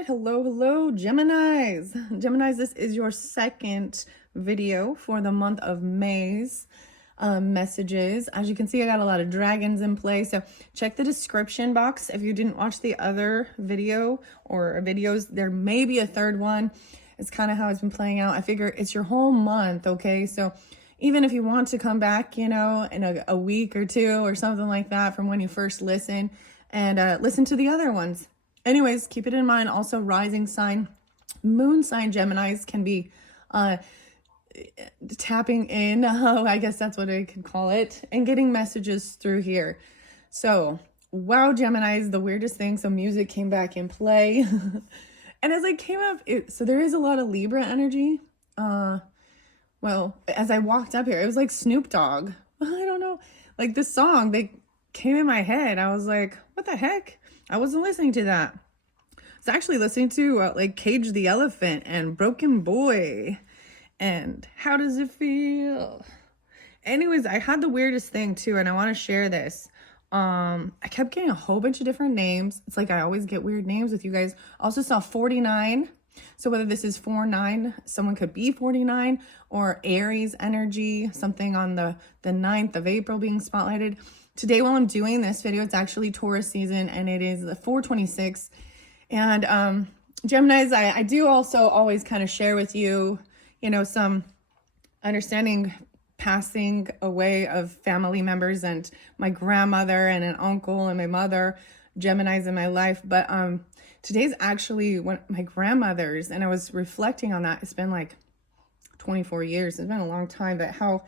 right, hello, Geminis. Geminis, this is your second video for the month of May's messages. As you can see, I got a lot of dragons in play, so check the description box. If you didn't watch the other video or videos, there may be a third one. It's kind of how it's been playing out. I figure it's your whole month, okay? So even if you want to come back, you know, in a week or two or something like that from when you first listen, and listen to the other ones. Anyways, keep it in mind. Also, rising sign, moon sign Geminis can be tapping in, I guess that's what I could call it, and getting messages through here. So, wow, Geminis, the weirdest thing. So music came back in play. And as I came up, so there is a lot of Libra energy. Well, as I walked up here, it was like Snoop Dogg. I don't know. Like this song, they came in my head. I was like, what the heck? I wasn't listening to that. I was actually listening to like Cage the Elephant and Broken Boy and How Does It Feel? Anyways, I had the weirdest thing too, and I want to share this. I kept getting a whole bunch of different names. It's like I always get weird names with you guys. I also saw 49. So whether this is 49, someone could be 49, or Aries energy, something on the 9th of April being spotlighted. Today, while I'm doing this video, it's actually Taurus season, and it is the 426. And Geminis, I do also always kind of share with you, you know, some understanding passing away of family members, and my grandmother and an uncle and my mother, Geminis in my life. But today's actually one my grandmother's, and I was reflecting on that. It's been like 24 years. It's been a long time, but how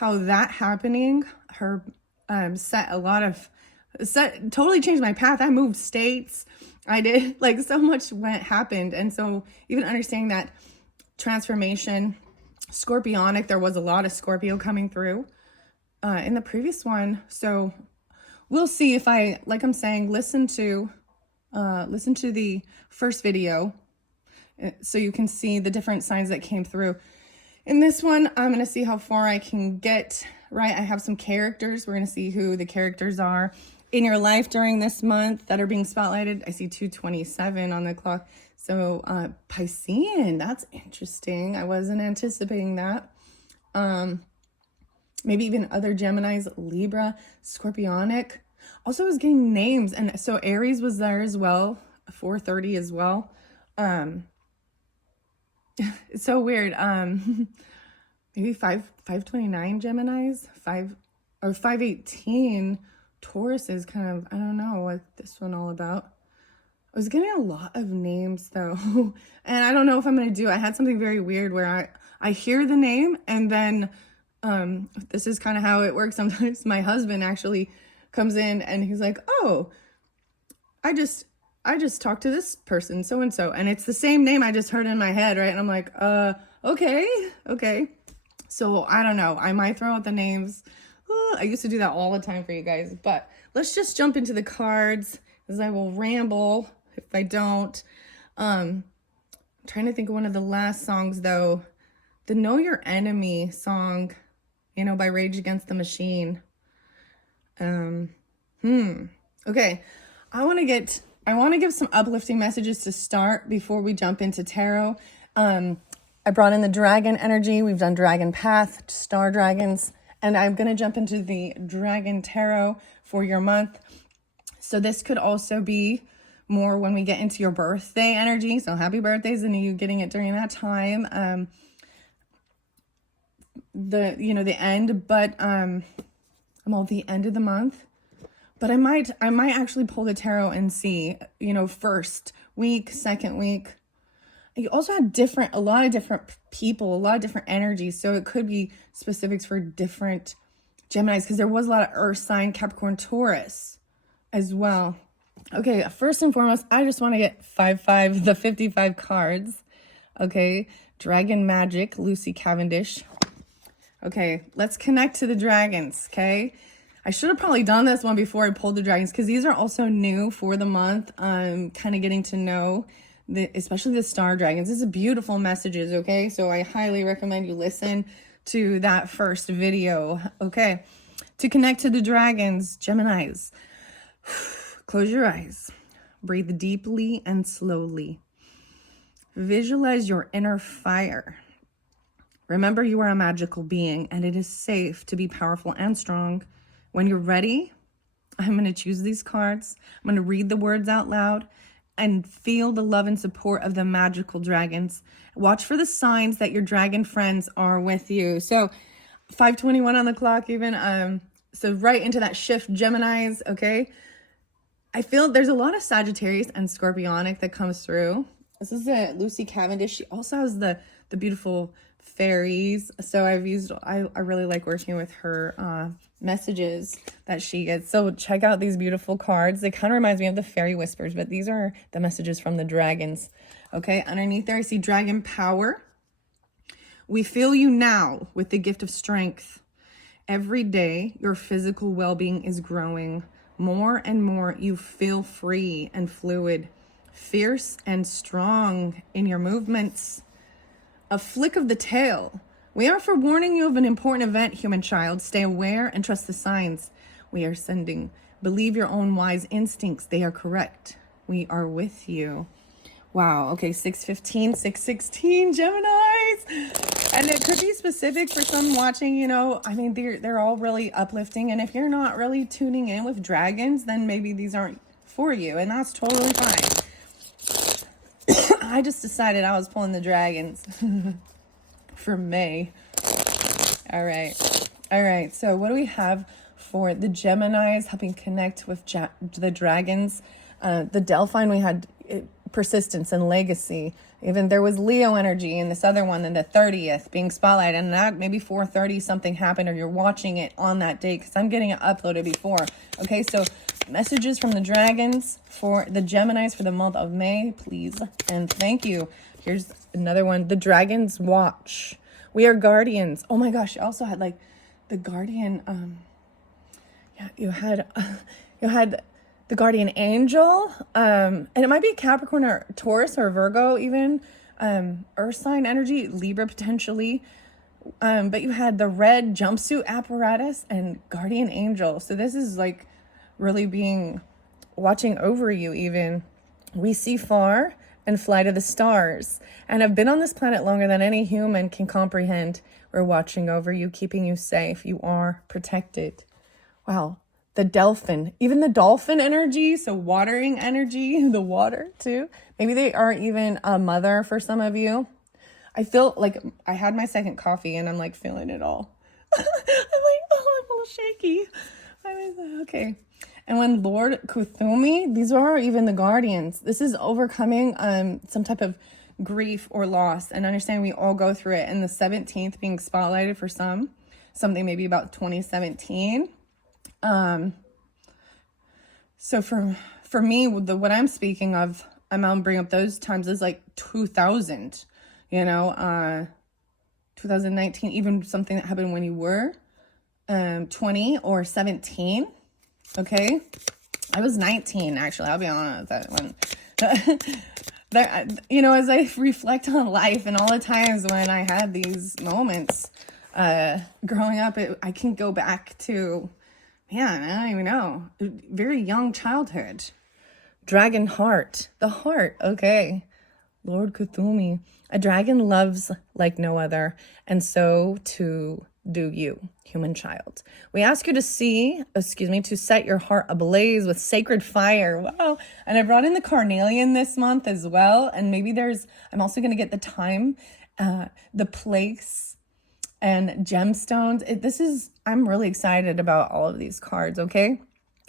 that happening, her totally changed my path. I moved states. I did, like, so much happened. And so even understanding that transformation, Scorpionic, there was a lot of Scorpio coming through in the previous one. So we'll see if like I'm saying, listen to the first video so you can see the different signs that came through. In this one, I'm going to see how far I can get, right? I have some characters. We're going to see who the characters are in your life during this month that are being spotlighted. I see 227 on the clock. So Piscean, that's interesting. I wasn't anticipating that. Maybe even other Geminis, Libra, Scorpionic. Also, I was getting names. And so Aries was there as well, 430 as well. It's so weird. Maybe 529 Geminis, 518 Taurus is kind of, I don't know what this one all about. I was getting a lot of names though. And I don't know if I'm going to do, I had something very weird where I hear the name, and then this is kind of how it works. Sometimes my husband actually comes in and he's like, oh, I just talked to this person, so-and-so, and it's the same name I just heard in my head, right? And I'm like, okay. So I don't know. I might throw out the names. I used to do that all the time for you guys, but let's just jump into the cards, as I will ramble if I don't. I'm trying to think of one of the last songs though. The Know Your Enemy song, you know, by Rage Against the Machine. Okay. I want to give some uplifting messages to start before we jump into tarot. I brought in the dragon energy. We've done dragon path, star dragons, and I'm going to jump into the dragon tarot for your month. So this could also be more when we get into your birthday energy. So happy birthdays, and you getting it during that time. The end, but I'm all the end of the month. But I might actually pull the tarot and see, you know, first week, second week. You also had a lot of different people, a lot of different energies. So it could be specifics for different Geminis, because there was a lot of Earth sign, Capricorn, Taurus as well. Okay, first and foremost, I just want to get 5 the 55 cards. Okay, Dragon Magic, Lucy Cavendish. Okay, let's connect to the dragons, okay? I should have probably done this one before I pulled the dragons, because these are also new for the month. I'm kind of getting to know, especially the star dragons. This is beautiful messages, okay? So I highly recommend you listen to that first video, okay? To connect to the dragons, Geminis, close your eyes. Breathe deeply and slowly. Visualize your inner fire. Remember, you are a magical being, and it is safe to be powerful and strong. When you're ready, I'm going to choose these cards. I'm going to read the words out loud and feel the love and support of the magical dragons. Watch for the signs that your dragon friends are with you. So 5:21 on the clock even. So right into that shift, Geminis, okay? I feel there's a lot of Sagittarius and Scorpionic that comes through. This is Lucy Cavendish. She also has the beautiful fairies. So I really like working with her messages that she gets. So check out these beautiful cards. They kind of reminds me of the fairy whispers, but these are the messages from the dragons. Okay, underneath there I see dragon power. We feel you now with the gift of strength. Every day your physical well-being is growing. More and more you feel free and fluid, fierce and strong in your movements. A flick of the tail. We are forewarning you of an important event, human child. Stay aware and trust the signs we are sending. Believe your own wise instincts. They are correct. We are with you. Wow. Okay, 6:15, 6:16, Geminis. And it could be specific for some watching, you know. I mean, they're all really uplifting. And if you're not really tuning in with dragons, then maybe these aren't for you. And that's totally fine. I just decided I was pulling the dragons for May. All right. So what do we have for the Geminis helping connect with the dragons? The Delphine, we had persistence and legacy. Even there was Leo energy in this other one, and the 30th being spotlighted, and that maybe 4:30 something happened, or you're watching it on that day, because I'm getting it uploaded before. Okay, so messages from the dragons for the Geminis for the month of May, please and thank you. Here's another one. The Dragon's Watch. We are guardians. Oh my gosh, you also had like the guardian. You had the guardian angel, and it might be Capricorn or Taurus or Virgo even, earth sign energy, Libra potentially, but you had the red jumpsuit apparatus and guardian angel. So this is like really being watching over you even. We see far and fly to the stars and have been on this planet longer than any human can comprehend. We're watching over you, keeping you safe. You are protected. Wow. The dolphin, even the dolphin energy, so watering energy, the water too. Maybe they are even a mother for some of you. I feel like I had my second coffee and I'm like feeling it all. I'm like, oh, I'm a little shaky. Okay. And when Lord Kuthumi, these are even the guardians. This is overcoming some type of grief or loss, and understand we all go through it. And the 17th being spotlighted for something maybe about 2017. So for me, what I'm speaking of, I'm gonna bring up those times is like 2000, 2019, even something that happened when you were 20 or 17. Okay, I was 19 actually. I'll be honest with that one. As I reflect on life and all the times when I had these moments growing up, I can go back to, man, I don't even know, very young childhood. Dragon heart, the heart. Okay, Lord Kuthumi. A dragon loves like no other, and so too do you, human child. We ask you to set your heart ablaze with sacred fire. Wow. And I brought in the carnelian this month as well. And maybe I'm also going to get the time, the place, and gemstones. I'm really excited about all of these cards, okay?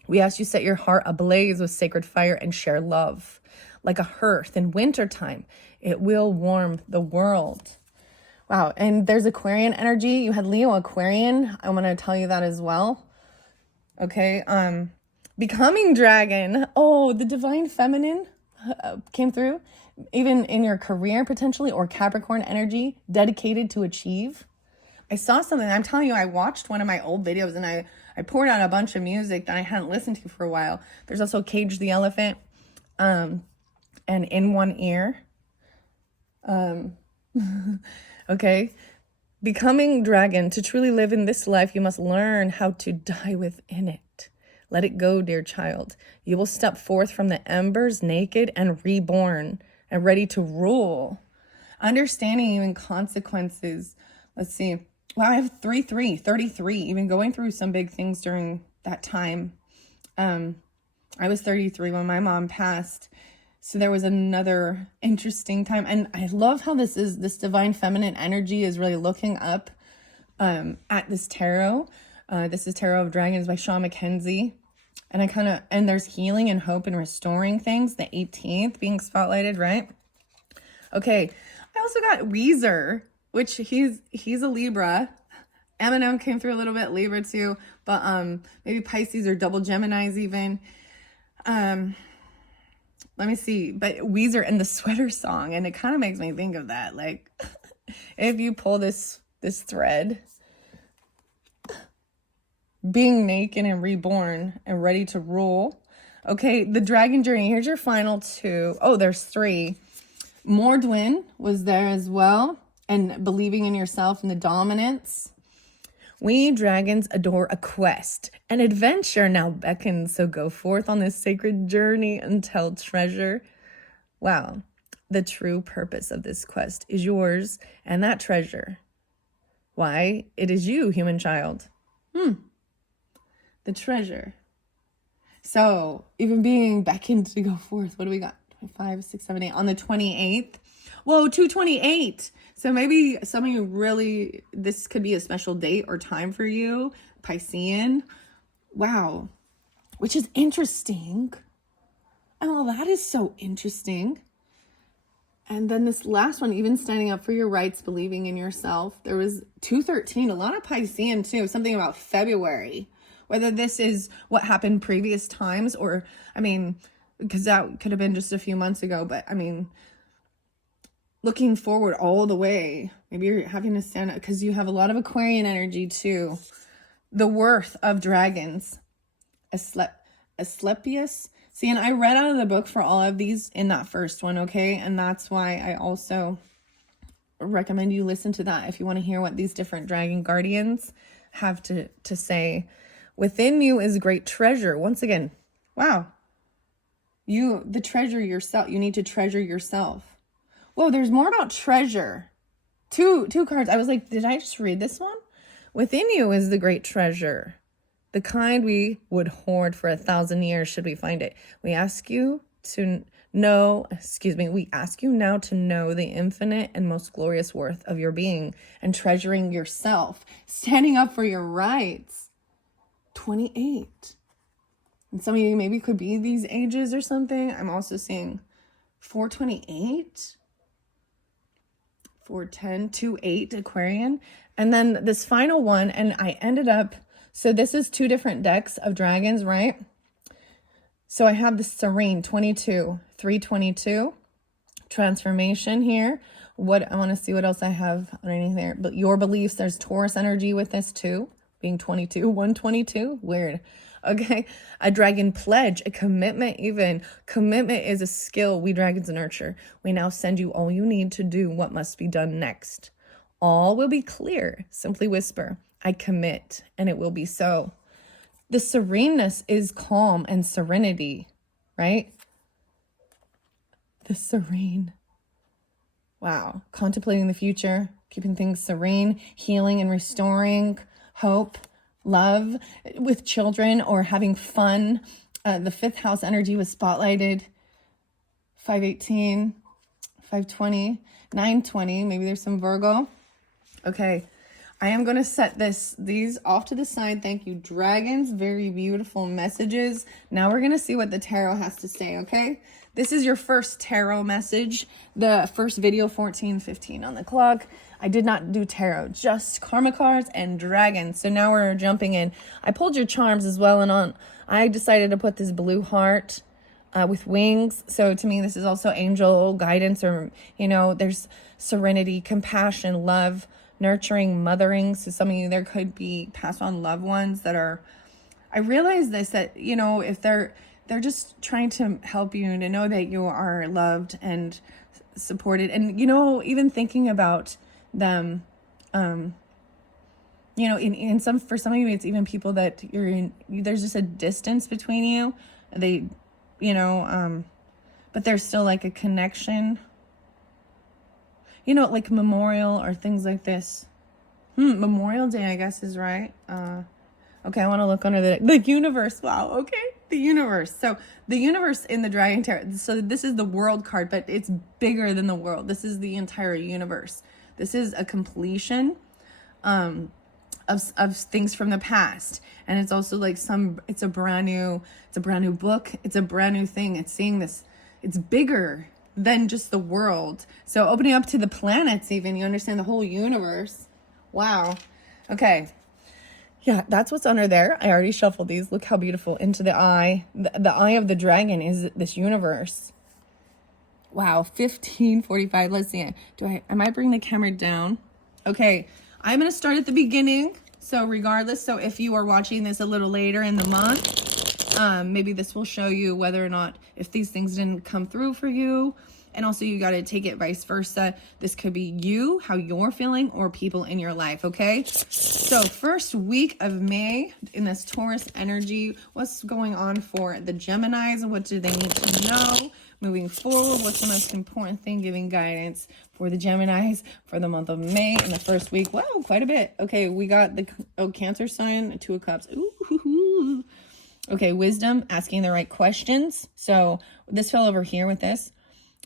We ask you set your heart ablaze with sacred fire and share love. Like a hearth in wintertime, it will warm the world. Wow, and there's Aquarian energy. You had Leo Aquarian. I want to tell you that as well. Okay, becoming dragon. Oh, the divine feminine came through. Even in your career potentially, or Capricorn energy, dedicated to achieve. I saw something, I'm telling you, I watched one of my old videos and I poured out a bunch of music that I hadn't listened to for a while. There's also Cage the Elephant, and In One Ear. Okay, becoming dragon. To truly live in this life, you must learn how to die within it. Let it go, dear child. You will step forth from the embers naked and reborn. and ready to rule. Understanding even consequences. Let's see. Wow, I have 33, even going through some big things during that time. I was 33 when my mom passed. So there was another interesting time. And I love how this divine feminine energy is really looking up at this tarot. This is Tarot of Dragons by Sean Mackenzie. And there's healing and hope and restoring things. The 18th being spotlighted, right? Okay. I also got Weezer, which he's a Libra. Eminem came through a little bit, Libra too, but maybe Pisces or double Geminis even. Let me see. But Weezer and the Sweater Song, and it kind of makes me think of that. Like, if you pull this thread, being naked and reborn and ready to rule. Okay, the dragon journey. Here's your final two. Oh, there's three. Mordwin was there as well, and believing in yourself and the dominance. We dragons adore a quest. An adventure now beckons, so go forth on this sacred journey and tell treasure. Wow, the true purpose of this quest is yours and that treasure. Why, it is you, human child. The treasure. So, even being beckoned to go forth, what do we got? 5, 6, 7, 8. On the 28th. Whoa, 228. So maybe some of you really, this could be a special date or time for you. Piscean. Wow. Which is interesting. Oh, that is so interesting. And then this last one, even standing up for your rights, believing in yourself. There was 213, a lot of Piscean too. Something about February. Whether this is what happened previous times or, I mean, because that could have been just a few months ago. But, I mean, looking forward all the way. Maybe you're having to stand up because you have a lot of Aquarian energy too. The worth of dragons. Asclepius. See, and I read out of the book for all of these in that first one, okay? And that's why I also recommend you listen to that if you want to hear what these different dragon guardians have to say. Within you is great treasure. Once again, wow. The treasure yourself. You need to treasure yourself. Whoa, there's more about treasure. Two cards. I was like, did I just read this one? Within you is the great treasure. The kind we would hoard for 1,000 years should we find it. We ask you now to know the infinite and most glorious worth of your being and treasuring yourself, standing up for your rights. 28. And some of you maybe could be these ages or something. I'm also seeing 428, 410, 28 Aquarian. And then this final one, and I ended up, so this is 2 different decks of dragons, right? So I have the Serene 22, 322, transformation here. I want to see what else I have underneath there. But your beliefs, there's Taurus energy with this too, being 22, 122, weird. Okay, a dragon pledge, a commitment even. Commitment is a skill we dragons nurture. We now send you all you need to do what must be done next. All will be clear. Simply whisper, I commit, and it will be so. The sereneness is calm and serenity, right? The serene. Wow. Contemplating the future, keeping things serene, healing and restoring, hope, love with children or having fun. The 5th house energy was spotlighted. 518, 520, 920. Maybe there's some Virgo. Okay. I am going to set these off to the side. Thank you, dragons. Very beautiful messages. Now we're going to see what the tarot has to say, okay? This is your first tarot message. The first video, 14:15 on the clock. I did not do tarot, just karma cards and dragons. So now we're jumping in. I pulled your charms as well, and I decided to put this blue heart with wings. So to me, this is also angel guidance, or, there's serenity, compassion, love, nurturing, mothering. So some of you, there could be passed on loved ones that are, I realize this, that, if they're just trying to help you to know that you are loved and supported. And, even thinking about them, for some of you, it's even people that there's just a distance between you. But but there's still like a connection. You know, like memorial or things like this. Memorial Day, I guess, is right. Okay, I want to look under the universe. Wow, okay, the universe. So the universe in the Dragon Tarot. So this is the world card, but it's bigger than the world. This is the entire universe. This is a completion of things from the past. And it's also like it's a brand new book. It's a brand new thing. It's seeing this. It's bigger than just the world. So opening up to the planets even, you understand the whole universe. Wow. Okay. Yeah, that's what's under there. I already shuffled these. Look how beautiful. Into the eye. The eye of the dragon is this universe. Wow, 15:45. Let's see. I might bring the camera down. Okay, I'm going to start at the beginning. So regardless, so if you are watching this a little later in the month, maybe this will show you whether or not, if these things didn't come through for you. And also you got to take it vice versa. This could be you, how you're feeling, or people in your life, okay? So first week of May in this Taurus energy, what's going on for the Geminis? What do they need to know? Moving forward, what's the most important thing? Giving guidance for the Geminis for the month of May in the first week. Wow, quite a bit. Okay, we got the Cancer sign, Two of Cups. Ooh. Okay, wisdom, asking the right questions. So this fell over here with this.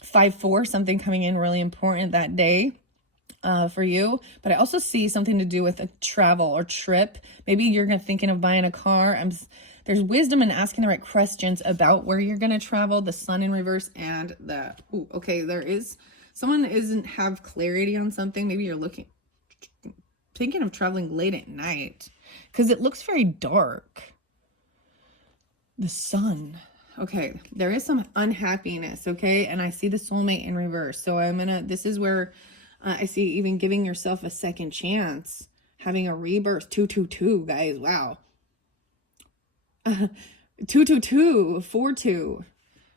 5-4, something coming in really important that day for you. But I also see something to do with a travel or trip. Maybe you're thinking of buying a car. There's wisdom in asking the right questions about where you're going to travel. The sun in reverse and the... Ooh, okay, there is... Someone isn't have clarity on something. Maybe you're thinking of traveling late at night because it looks very dark. The sun... Okay, there is some unhappiness, okay? And I see the soulmate in reverse. So this is where I see even giving yourself a second chance, having a rebirth. 222, guys, wow. 222, 42,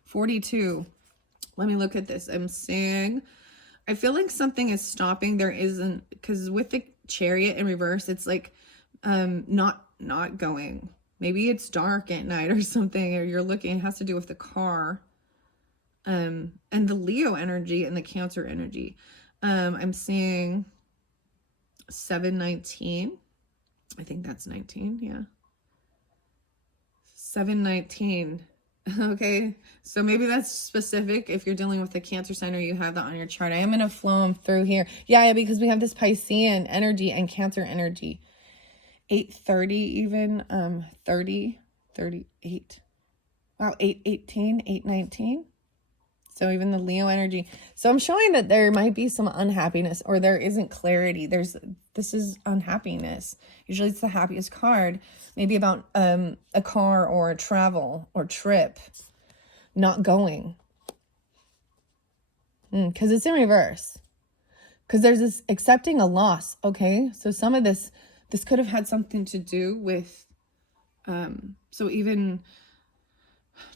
42. Let me look at this. I feel like something is stopping. There isn't, because with the Chariot in reverse, it's like not going. Maybe it's dark at night or something, or you're looking, it has to do with the car. And the Leo energy and the Cancer energy. I'm seeing 719. I think that's 19, yeah. 719. Okay, so maybe that's specific if you're dealing with the Cancer sign or you have that on your chart. I am going to flow them through here. Yeah, because we have this Piscean energy and Cancer energy. 8:30 even, 30, 38. Wow, 8:18, 8:19. So even the Leo energy. So I'm showing that there might be some unhappiness or there isn't clarity. This is unhappiness. Usually it's the happiest card. Maybe about a car or a travel or trip not going. Because it's in reverse. Because there's this accepting a loss, okay? So some of this could have had something to do with, so even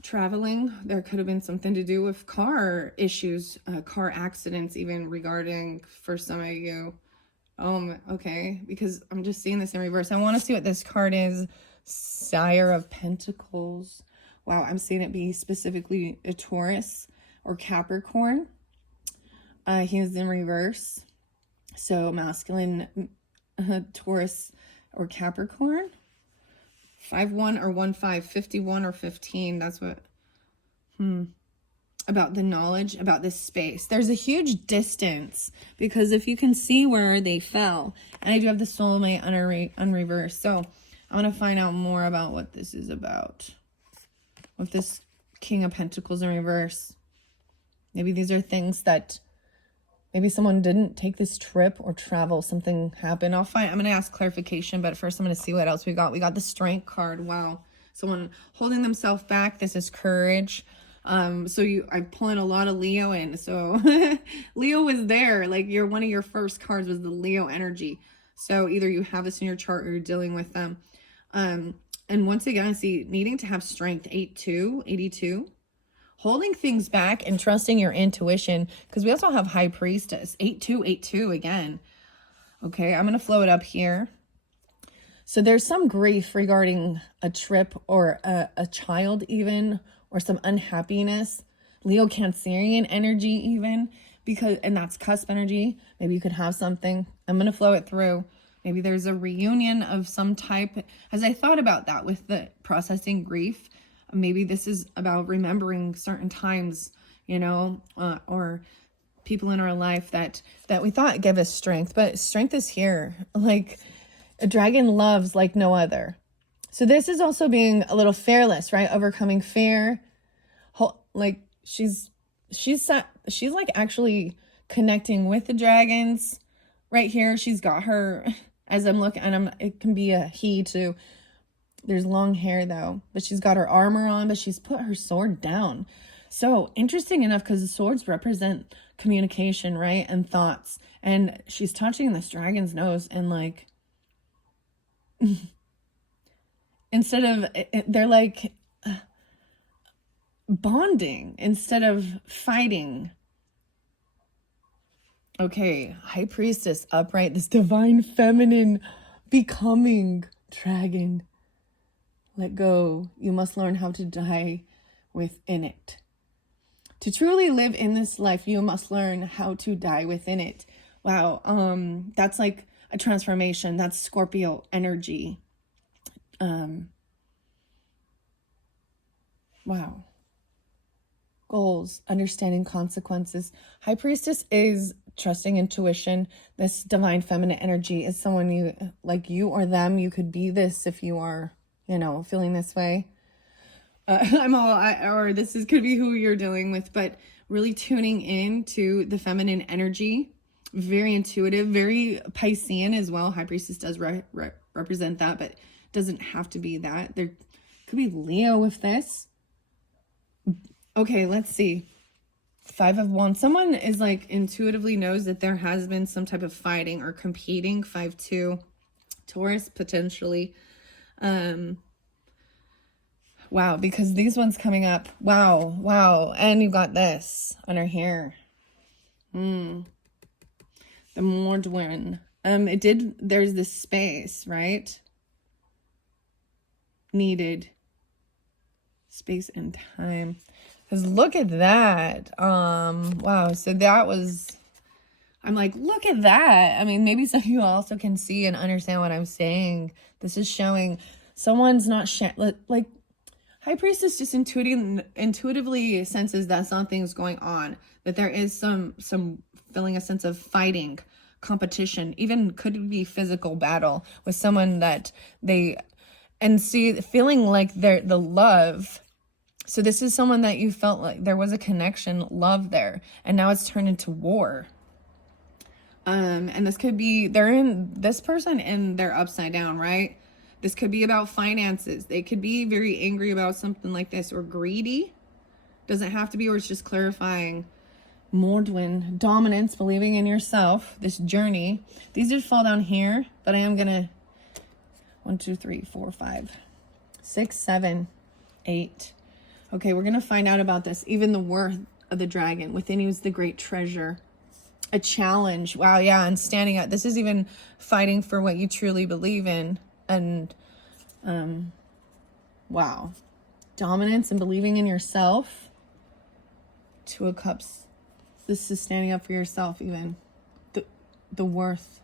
traveling, there could have been something to do with car issues, car accidents, even regarding for some of you. Okay, because I'm just seeing this in reverse. I want to see what this card is. Sire of Pentacles. Wow, I'm seeing it be specifically a Taurus or Capricorn. He is in reverse. So masculine, Taurus or Capricorn. 5-1 or 1-5, 51 or 15. That's what, about the knowledge, about this space. There's a huge distance because if you can see where they fell, and I do have the soulmate on reverse. So I want to find out more about what this is about. With this King of Pentacles in reverse. Maybe these are things that maybe someone didn't take this trip or travel. Something happened. I'm going to ask clarification, but first I'm going to see what else we got. We got the Strength card. Wow. Someone holding themselves back. This is courage. I'm pulling a lot of Leo in. So Leo was there. Like one of your first cards was the Leo energy. So either you have this in your chart or you're dealing with them. And once again, I see needing to have strength. 82. Holding things back and trusting your intuition, because we also have High Priestess. 82 again. Okay, I'm going to flow it up here. So there's some grief regarding a trip or a child even, or some unhappiness. Leo Cancerian energy even, because, and that's cusp energy. Maybe you could have something. I'm going to flow it through. Maybe there's a reunion of some type. As I thought about that with the processing grief, maybe this is about remembering certain times, you know, or people in our life that we thought gave us strength, but strength is here. Like a dragon loves like no other. So this is also being a little fearless, right? Overcoming fear. Like she's like actually connecting with the dragons right here. She's got her, as I'm looking, and it can be a he too. There's long hair though, but she's got her armor on, but she's put her sword down. So interesting enough, because the swords represent communication, right? And thoughts. And she's touching this dragon's nose, and like, instead of, they're like bonding instead of fighting. Okay, High Priestess, upright, this divine feminine becoming dragon. Let go. You must learn how to die within it. To truly live in this life, you must learn how to die within it. Wow, that's like a transformation. That's Scorpio energy. Wow. Goals, understanding consequences. High Priestess is trusting intuition. This divine feminine energy is someone you, like you or them. You could be this if you are, you know, feeling this way. Or this could be who you're dealing with, but really tuning in to the feminine energy. Very intuitive, very Piscean as well. High Priestess does represent that, but doesn't have to be that. There could be Leo with this. Okay, let's see. 5 of Wands. Someone is like intuitively knows that there has been some type of fighting or competing. 5-2. Taurus, potentially. Wow, because these ones coming up. Wow. And you got this on her hair. The Mordwin. There's this space, right? Needed. Space and time. Because look at that. Wow, so that was, I'm like, look at that. I mean, maybe some of you also can see and understand what I'm saying. This is showing someone's not, like, High Priestess just intuitively senses that something's going on, that there is some feeling a sense of fighting, competition, even could be physical battle with someone that feeling like the love. So this is someone that you felt like there was a connection, love there, and now it's turned into war. And this could be, this person and they're upside down, right? This could be about finances. They could be very angry about something like this, or greedy. Doesn't have to be, or it's just clarifying. Mordwin, dominance, believing in yourself, this journey. These just fall down here, but I am gonna 1, 2, 3, 4, 5, 6, 7, 8. Okay, we're gonna find out about this. Even the worth of the dragon. Within you is the great treasure. A challenge. Wow, yeah, and standing up. This is even fighting for what you truly believe in. And wow, dominance and believing in yourself. 2 of Cups. This is standing up for yourself, even the worth.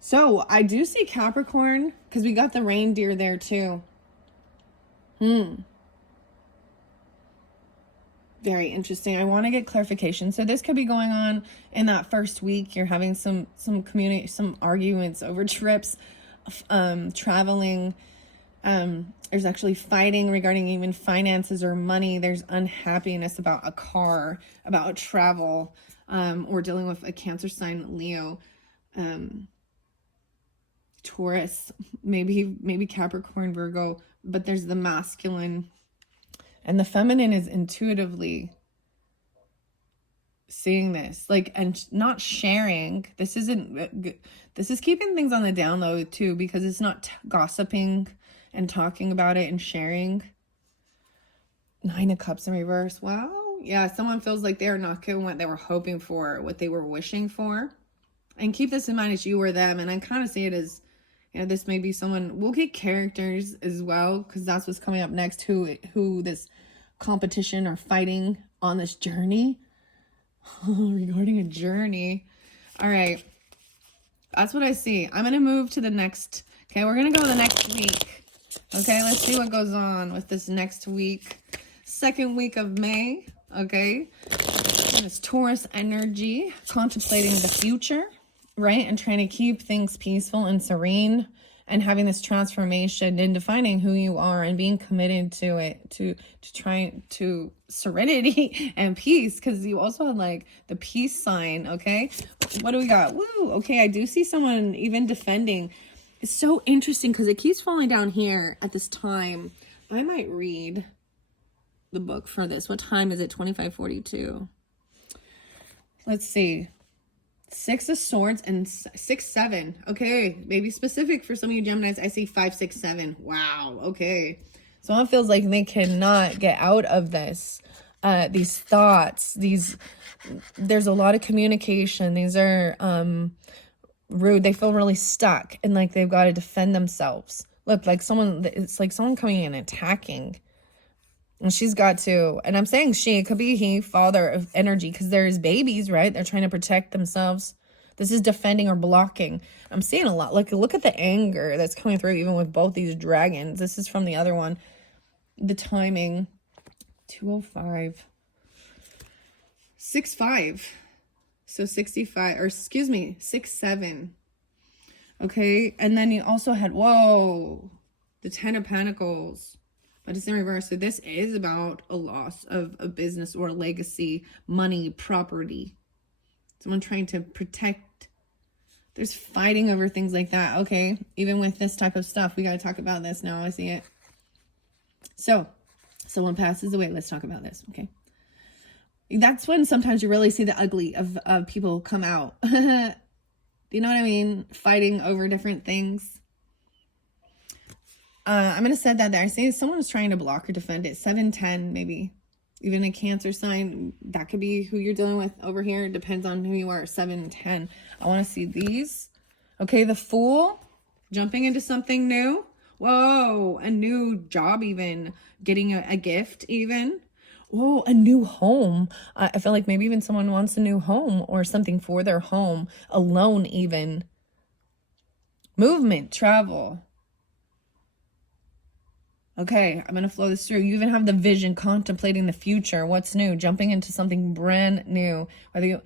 So I do see Capricorn, because we got the reindeer there too. Very interesting. I want to get clarification. So this could be going on in that first week. You're having some arguments over trips, traveling. There's actually fighting regarding even finances or money. There's unhappiness about a car, about travel, or dealing with a Cancer sign, Leo, Taurus, maybe Capricorn, Virgo, but there's the masculine. And the feminine is intuitively seeing this, like, and not sharing. This is keeping things on the down low too, because it's not gossiping and talking about it and sharing. 9 of Cups in reverse. Wow. Yeah, someone feels like they're not getting what they were hoping for, what they were wishing for. And keep this in mind as you or them. And I kind of see it as, you know, this may be someone, we'll get characters as well, because that's what's coming up next, who this competition or fighting on this journey. Regarding a journey. All right. That's what I see. I'm going to move to the next. Okay, we're going to go the next week. Okay, let's see what goes on with this next week. Second week of May. Okay. And it's Taurus energy, contemplating the future, right? And trying to keep things peaceful and serene, and having this transformation and defining who you are and being committed to it, to trying to serenity and peace, because you also have like the peace sign. Okay, what do we got? Woo. Okay, I do see someone even defending. It's so interesting because it keeps falling down here at this time. I might read the book for this. What time is it? 25:42. Let's see. 6 of Swords and 6, 7. Okay, maybe specific for some of you Geminis. I see 5, 6, 7. Wow. Okay, someone feels like they cannot get out of this. These thoughts. There's a lot of communication. These are rude. They feel really stuck and like they've got to defend themselves. Look, like someone. It's like someone coming in and attacking. And she's got to, and I'm saying she, it could be he, father of energy, because there's babies, right? They're trying to protect themselves. This is defending or blocking. I'm seeing a lot. Like, look at the anger that's coming through, even with both these dragons. This is from the other one. The timing, 205, 6-5. So 65, or excuse me, 6-7. Okay, and then you also had, whoa, the 10 of Pentacles. But it's in reverse. So this is about a loss of a business or a legacy, money, property. Someone trying to protect. There's fighting over things like that. Okay, even with this type of stuff, we got to talk about this now. I see it. So someone passes away. Let's talk about this. Okay. That's when sometimes you really see the ugly of people come out. Do you know what I mean? Fighting over different things. I'm going to set that there. I say someone was trying to block or defend it. 7-10, maybe. Even a Cancer sign. That could be who you're dealing with over here. It depends on who you are. 7-10. I want to see these. Okay, the Fool. Jumping into something new. Whoa, a new job even. Getting a gift even. Whoa, a new home. I feel like maybe even someone wants a new home or something for their home. A loan even. Movement, travel. Okay, I'm going to flow this through. You even have the vision, contemplating the future. What's new? Jumping into something brand new. Whether you,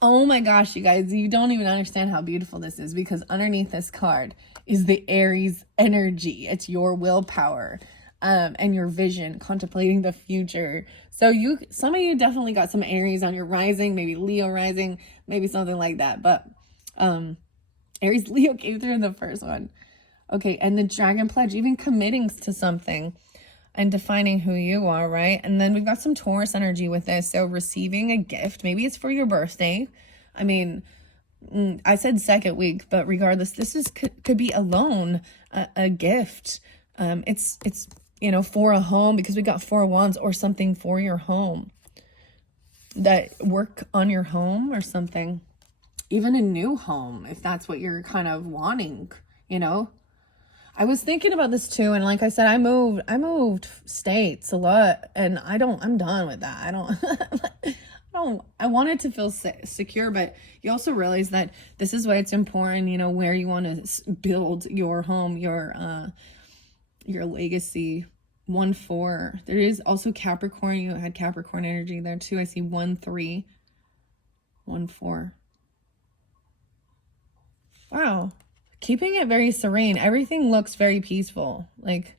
oh my gosh, you guys, you don't even understand how beautiful this is, because underneath this card is the Aries energy. It's your willpower and your vision, contemplating the future. So some of you definitely got some Aries on your rising, maybe Leo rising, maybe something like that. But Aries, Leo came through in the first one. Okay, and the Dragon Pledge, even committing to something and defining who you are, right? And then we've got some Taurus energy with this. So receiving a gift, maybe it's for your birthday. I mean, I said second week, but regardless, this could be a loan, a gift. It's you know, for a home, because we got 4 of Wands, or something for your home. That work on your home or something. Even a new home, if that's what you're kind of wanting, you know. I was thinking about this too, and like I said, I moved states a lot, and I'm done with that. I want it to feel secure, but you also realize that this is why it's important, you know, where you want to build your home, your legacy. 1-4. There is also Capricorn. You had Capricorn energy there too. I see 1-3, 1-4. Wow. Keeping it very serene. Everything looks very peaceful. Like,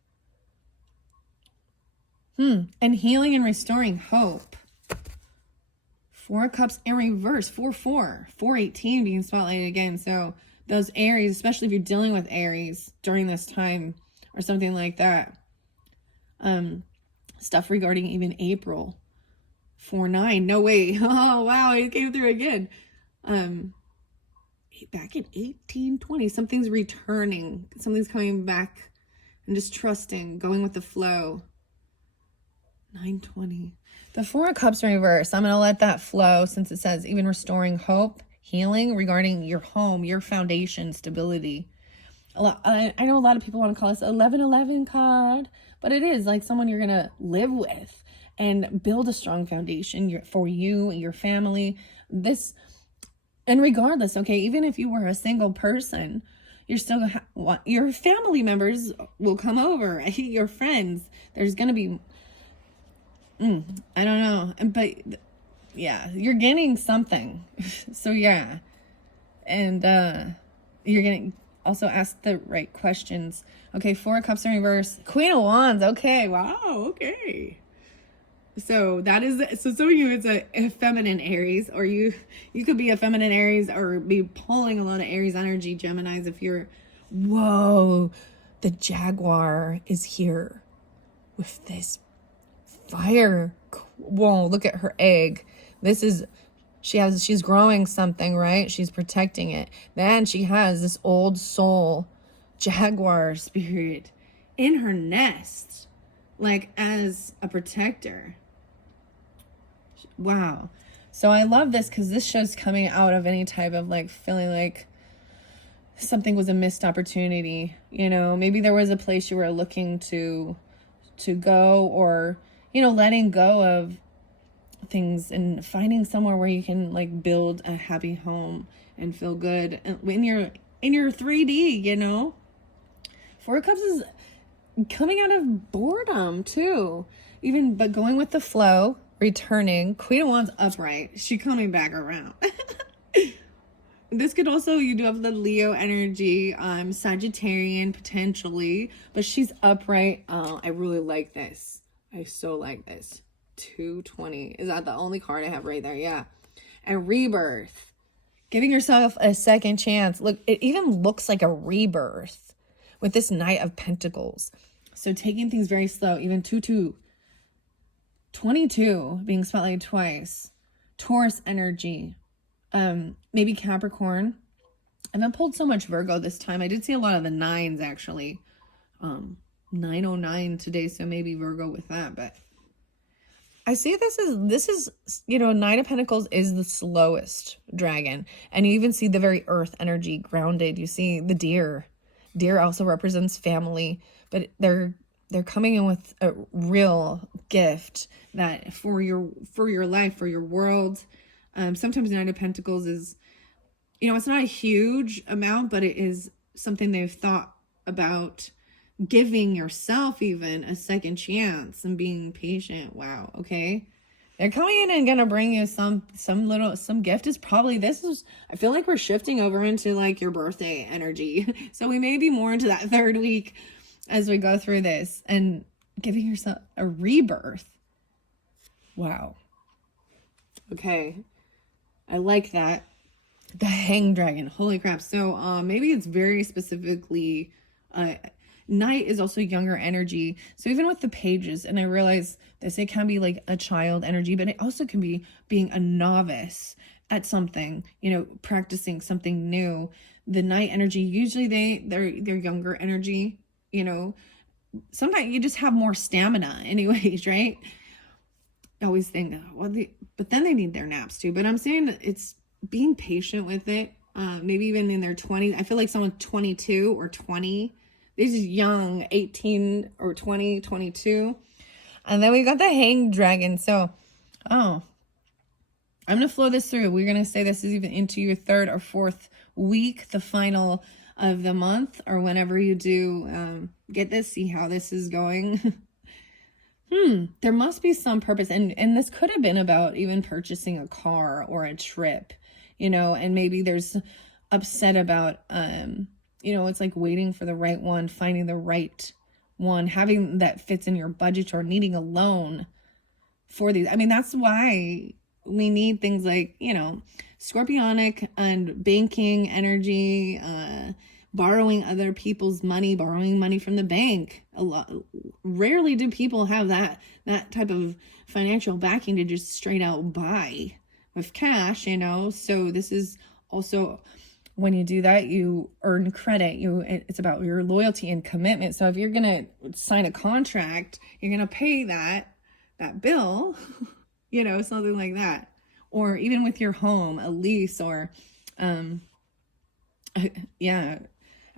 and healing and restoring hope. 4 of Cups in reverse. 4-4. 4-18 being spotlighted again. So those Aries, especially if you're dealing with Aries during this time or something like that. Stuff regarding even April. 4-9. No way. Oh, wow. It came through again. Back in 1820, something's returning, something's coming back, and just trusting, going with the flow. 9-20. The 4 of Cups in reverse. I'm going to let that flow, since it says even restoring hope, healing regarding your home, your foundation, stability. I know a lot of people want to call this 1111 card, but it is like someone you're going to live with. and build a strong foundation for you and your family. And regardless, okay, even if you were a single person, you're still, your family members will come over, your friends. There's going to be, I don't know, but yeah, you're getting something. So yeah. And you're going to also ask the right questions. Okay, 4 of Cups in reverse. Queen of Wands. Okay, wow, okay. So that is, so some of you, it's a feminine Aries, or you could be a feminine Aries or be pulling a lot of Aries energy, Geminis, if you're, whoa, the Jaguar is here with this fire. Whoa, look at her egg. This is, she's growing something, right? She's protecting it. Then she has this old soul Jaguar spirit in her nest, like as a protector. Wow. So I love this because this show's coming out of any type of like feeling like something was a missed opportunity. You know, maybe there was a place you were looking to go, or, you know, letting go of things and finding somewhere where you can like build a happy home and feel good in your 3D, you know. 4 of Cups is coming out of boredom too, but going with the flow, returning. Queen of Wands upright, she coming back around. This could also, you do have the Leo energy, Sagittarian potentially, but she's upright. I really like this. I so like this. 220. Is that the only card I have right there? Yeah. And rebirth. Giving yourself a second chance. Look, it even looks like a rebirth with this Knight of Pentacles. So taking things very slow. Even 22 being spotlighted twice. Taurus energy. Maybe Capricorn. I haven't pulled so much Virgo this time. I did see a lot of the 9s actually. 909 today, so maybe Virgo with that, but I see this is, you know, 9 of Pentacles is the slowest dragon. And you even see the very earth energy grounded. You see the deer. Deer also represents family, but they're coming in with a real gift that for your life, for your world. Sometimes 9 of Pentacles is, you know, it's not a huge amount, but it is something they've thought about, giving yourself even a second chance and being patient. Wow. Okay. They're coming in and gonna bring you some gift. Is probably, I feel like we're shifting over into like your birthday energy. So we may be more into that 3rd week as we go through this and giving yourself a rebirth. Wow. Okay. I like that. The Hanged Dragon. Holy crap. So maybe it's very specifically, Night is also younger energy. So even with the pages, and I realize this, it can be like a child energy, but it also can be being a novice at something, you know, practicing something new. The Night energy, usually they're younger energy, you know. Sometimes you just have more stamina anyways, right? I always think, well, but then they need their naps too. But I'm saying it's being patient with it. Maybe even in their 20s. I feel like someone 22 or 20, this is young, 18 or 20, 22. And then we got the Hanged Dragon. So, I'm going to flow this through. We're going to say this is even into your 3rd or 4th week, the final of the month, or whenever you do get this, see how this is going. There must be some purpose. And this could have been about even purchasing a car or a trip, you know, and maybe there's upset about, you know, it's like waiting for the right one, finding the right one, having that fits in your budget, or needing a loan for these. I mean, that's why we need things like, you know, Scorpionic and banking energy, borrowing other people's money, borrowing money from the bank. Rarely do people have that type of financial backing to just straight out buy with cash, you know. So this is also, when you do that, you earn credit. It's about your loyalty and commitment. So if you're gonna sign a contract, you're gonna pay that bill, you know, something like that. Or even with your home, a lease, or yeah,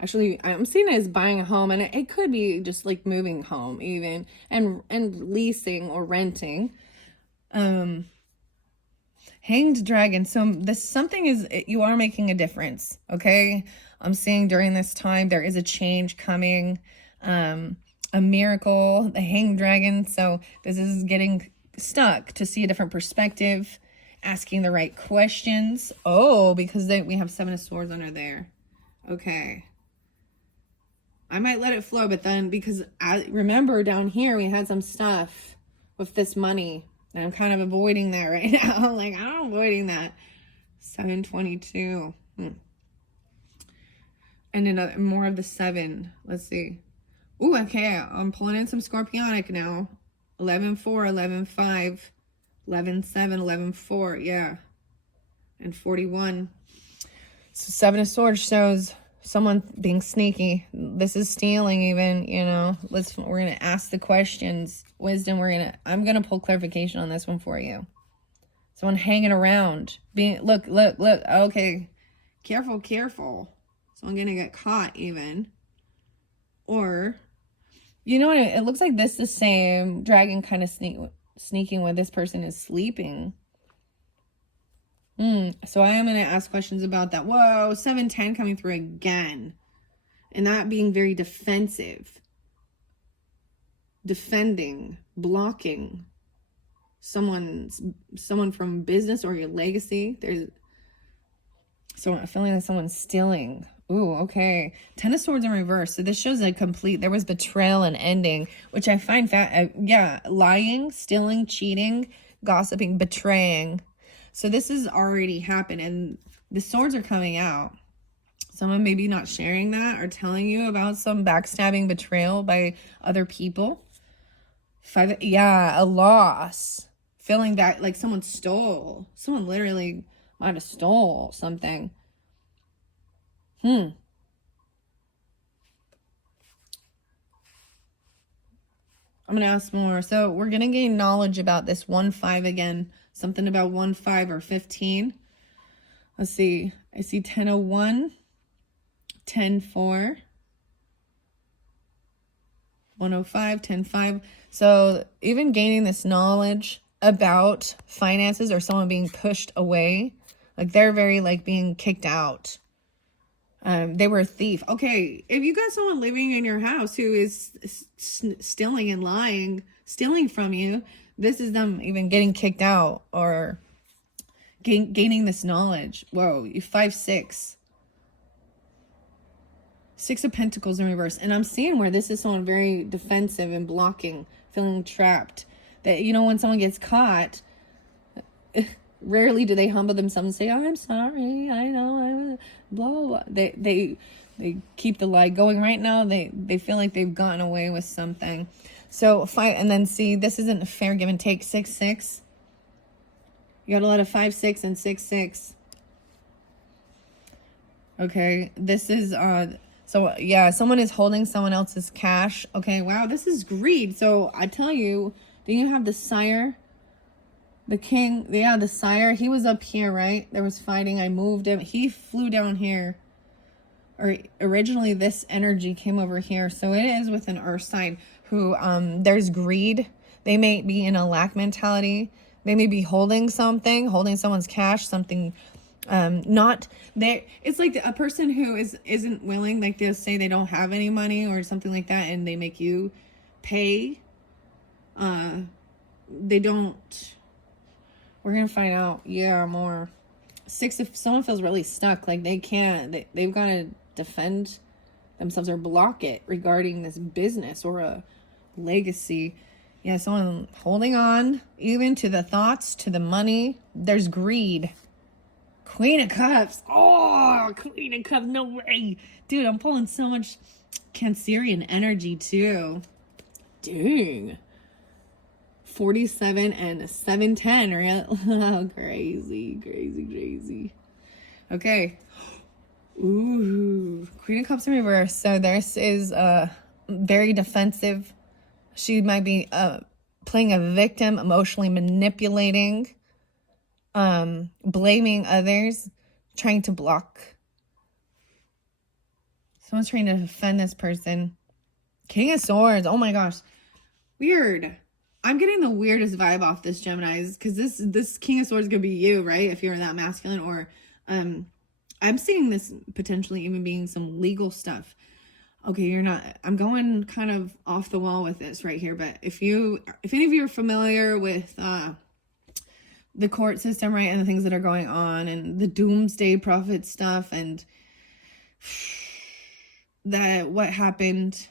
Actually, I'm seeing it as buying a home, and it could be just like moving home even, and leasing or renting. Hanged dragon. So this something is, you are making a difference. Okay. I'm seeing during this time, there is a change coming, a miracle, the hanged dragon. So this is getting stuck to see a different perspective, asking the right questions. Oh, because we have 7 of Swords under there. Okay. I might let it flow, but then because I remember down here, we had some stuff with this money. And I'm kind of avoiding that right now. Like, I'm avoiding that. 722. And another, more of the 7. Let's see. Ooh, okay. I'm pulling in some Scorpionic now. 11-4, 11-5, 11-7, 11-4. Yeah. And 41. So 7 of Swords shows someone being sneaky. This is stealing even, you know. We're going to ask the questions. Wisdom, I'm going to pull clarification on this one for you. Someone hanging around. Look. Okay. Careful. Someone going to get caught even. Or, you know what? It looks like this the same dragon kind of sneaking when this person is sleeping. So I am going to ask questions about that. Whoa, 7-10 coming through again. And that being very defensive. Defending, blocking someone from business or your legacy. So I'm feeling like someone's stealing. Ooh, okay. 10 of Swords in reverse. So this shows there was betrayal and ending, which I find lying, stealing, cheating, gossiping, betraying. So this has already happened, and the swords are coming out. Someone maybe not sharing that or telling you about some backstabbing, betrayal by other people. 5, a loss. Feeling that like someone literally might have stole something. I'm going to ask more. So we're going to gain knowledge about this 1-5 again. Something about 1-5 or 15. Let's see. I see 10-01, 10-4, 105, 10-5. So even gaining this knowledge about finances or someone being pushed away, like they're very like being kicked out. They were a thief. Okay, if you got someone living in your house who is stealing and lying, stealing from you, this is them even getting kicked out or gaining this knowledge. Whoa, 5-6. 6 of Pentacles in reverse. And I'm seeing where this is someone very defensive and blocking, feeling trapped. That, you know, when someone gets caught, rarely do they humble themselves and say, oh, I'm sorry, I know, blah, blah, blah. They keep the lie going. Right now, they feel like they've gotten away with something. So 5, and then see, this isn't a fair give and take. 6-6. You got a lot of 5-6 and 6-6. Okay, this is so yeah, someone is holding someone else's cash. Okay, wow, this is greed. So I tell you, do you have the Sire? The King, yeah, the Sire, he was up here, right? There was fighting. I moved him. He flew down here. Or originally this energy came over here. So it is with an earth sign who, there's greed. They may be in a lack mentality. They may be holding someone's cash, something, not there. It's like a person who isn't willing, like they'll say they don't have any money or something like that, and they make you pay. They don't. We're gonna find out. Yeah, more. 6, if someone feels really stuck, like they can't, they've got to defend themselves or block it regarding this business or a legacy. Yeah, someone holding on even to the thoughts, to the money. There's greed. Queen of Cups. Oh, Queen of Cups. No way. Dude, I'm pulling so much Cancerian energy too. Dang. 47 and 710, right? Oh, crazy. Okay. Ooh, Queen of Cups in reverse. So this is very defensive. She might be playing a victim, emotionally manipulating, blaming others, trying to block Someone's trying to defend this person. King of Swords. Oh my gosh. Weird. I'm getting the weirdest vibe off this, Geminis, because this King of Swords could be you, right? If you're that masculine, or I'm seeing this potentially even being some legal stuff. Okay, you're not. I'm going kind of off the wall with this right here, but if any of you are familiar with the court system, right, and the things that are going on, and the doomsday prophet stuff, and that what happened.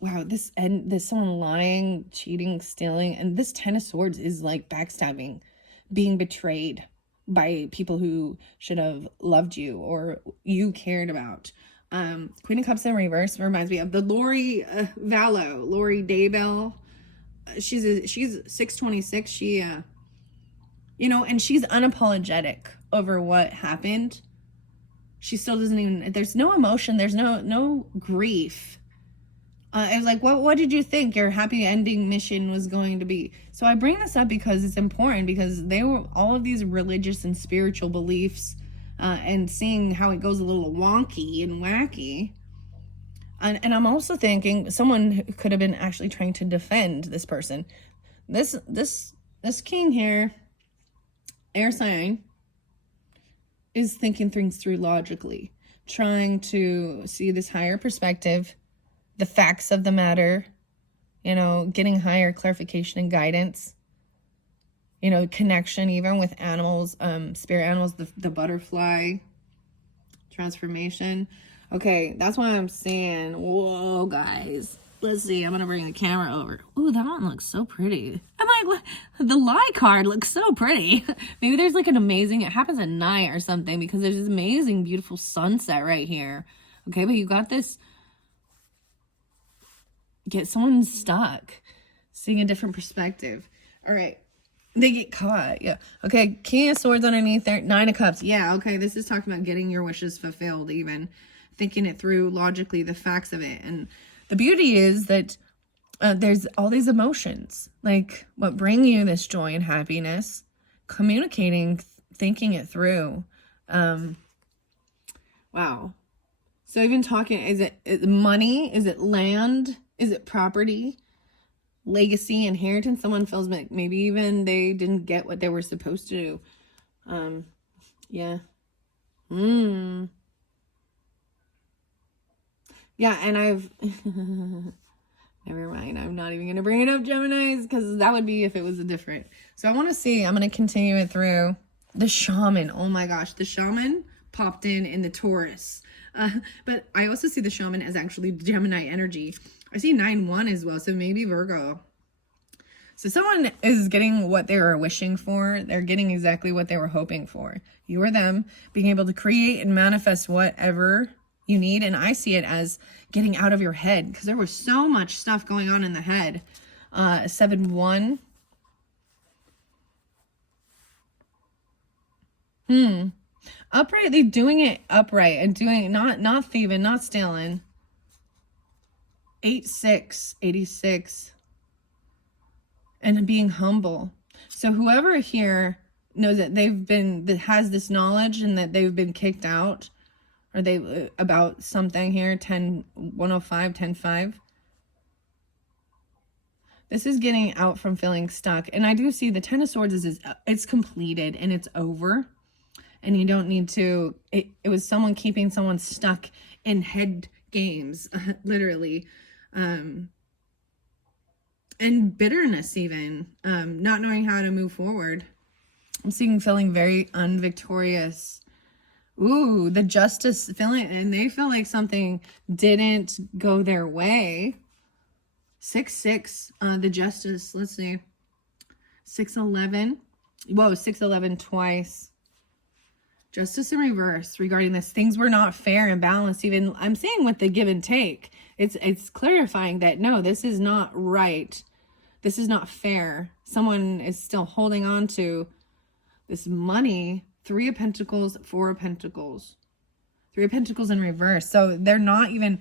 Wow, this someone lying, cheating, stealing, and this Ten of Swords is like backstabbing, being betrayed by people who should have loved you or you cared about. Queen of Cups in reverse reminds me of the Lori Daybell. She's 626. She and she's unapologetic over what happened. She still doesn't even, there's no emotion, there's no grief. It was like, what did you think your happy ending mission was going to be? So I bring this up because it's important, because they were all of these religious and spiritual beliefs, and seeing how it goes a little wonky and wacky. And I'm also thinking someone could have been actually trying to defend this person. This king here, air sign, is thinking things through logically, trying to see this higher perspective, the facts of the matter, getting higher clarification and guidance, connection even with animals, spirit animals, the butterfly, transformation. Okay, that's why I'm saying, whoa, guys. Let's see, I'm going to bring the camera over. Ooh, that one looks so pretty. I'm like, what? The lie card looks so pretty. Maybe there's like an amazing, it happens at night or something, because there's this amazing, beautiful sunset right here. Okay, but you got this, get someone stuck, seeing a different perspective. All right, they get caught. Yeah. Okay, King of Swords underneath there, Nine of Cups. Yeah, okay, this is talking about getting your wishes fulfilled, even thinking it through logically, the facts of it. And the beauty is that there's all these emotions, like what bring you this joy and happiness, communicating, thinking it through. Wow. So even talking, is it money? Is it land? Is it property? Legacy, inheritance? Someone feels like maybe even they didn't get what they were supposed to do. Yeah. Yeah, and I've... Never mind. I'm not even going to bring it up, Geminis, because that would be if it was a different. So I want to see. I'm going to continue it through. The shaman. Oh my gosh. The shaman popped in the Taurus. But I also see the shaman as actually Gemini energy. I see 9-1 as well. So maybe Virgo. So someone is getting what they were wishing for. They're getting exactly what they were hoping for. You or them being able to create and manifest whatever you need. And I see it as getting out of your head, because there was so much stuff going on in the head. 7-1. Uprightly doing it upright and doing not thieving, not stealing. 8-6, 86. And being humble. So whoever here knows that that has this knowledge and that they've been kicked out, or they about something here, 105, 10-5. This is getting out from feeling stuck. And I do see the Ten of Swords is it's completed and it's over. And you don't need to, it was someone keeping someone stuck in head games, literally. And bitterness even, not knowing how to move forward. I'm seeing feeling very unvictorious. Ooh, the Justice feeling, and they feel like something didn't go their way. 6-6, the Justice, let's see. 6-11. Whoa, 6-11 twice. Justice in reverse regarding this. Things were not fair and balanced. Even I'm seeing with the give and take. It's clarifying that no, this is not right. This is not fair. Someone is still holding on to this money. 3 of Pentacles, 4 of Pentacles. 3 of Pentacles in reverse. So they're not even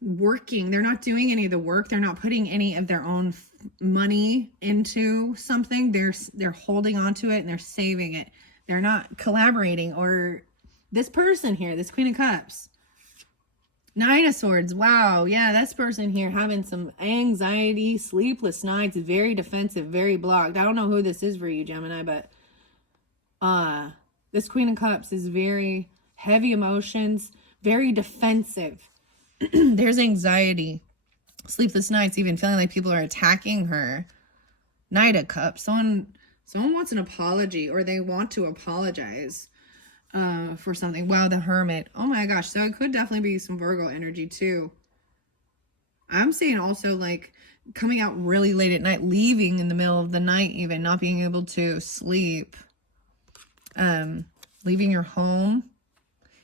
working. They're not doing any of the work. They're not putting any of their own money into something. They're holding on to it and they're saving it. They're not collaborating. Or this person here, this Queen of Cups, Nine of Swords. Wow. Yeah, this person here having some anxiety, sleepless nights, very defensive, very blocked. I don't know who this is for you, Gemini, but this Queen of Cups is very heavy emotions, very defensive. There's anxiety, sleepless nights, even feeling like people are attacking her. Knight of Cups. Someone wants an apology, or they want to apologize for something. Wow, the Hermit. Oh my gosh. So it could definitely be some Virgo energy too. I'm seeing also like coming out really late at night, leaving in the middle of the night, even not being able to sleep. Leaving your home,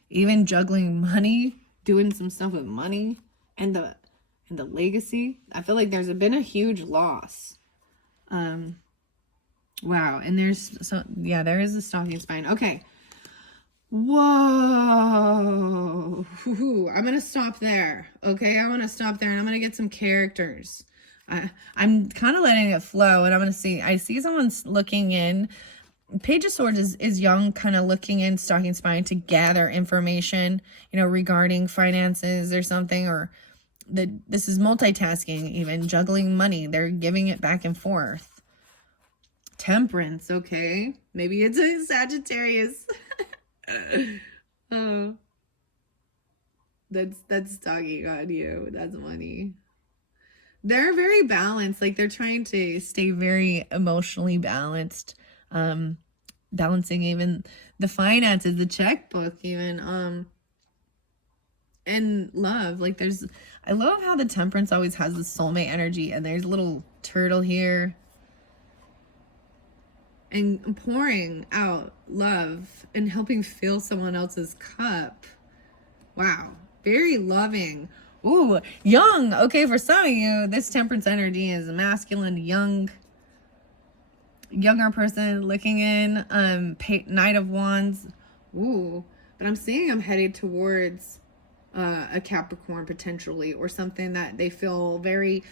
even juggling money, doing some stuff with money and the legacy. I feel like there's been a huge loss. Wow. And there is a stalking spine. Okay. Whoa. I'm going to stop there. Okay. I want to stop there and I'm going to get some characters. I'm kind of letting it flow and I'm going to see. I see someone's looking in. Page of Swords is young, kind of looking in stalking spine to gather information, regarding finances or something, or this is multitasking, even juggling money. They're giving it back and forth. Temperance, okay. Maybe it's a Sagittarius. Oh, that's talking on you. That's money. They're very balanced. Like they're trying to stay very emotionally balanced. Balancing even the finances, the checkbook, even and love. Like I love how the Temperance always has the soulmate energy, and there's a little turtle here and pouring out love and helping fill someone else's cup. Wow, very loving. Ooh, young. Okay, for some of you, this Temperance energy is a masculine, younger person looking in. Knight of Wands. Ooh, but I'm seeing I'm headed towards a Capricorn potentially, or something that they feel very.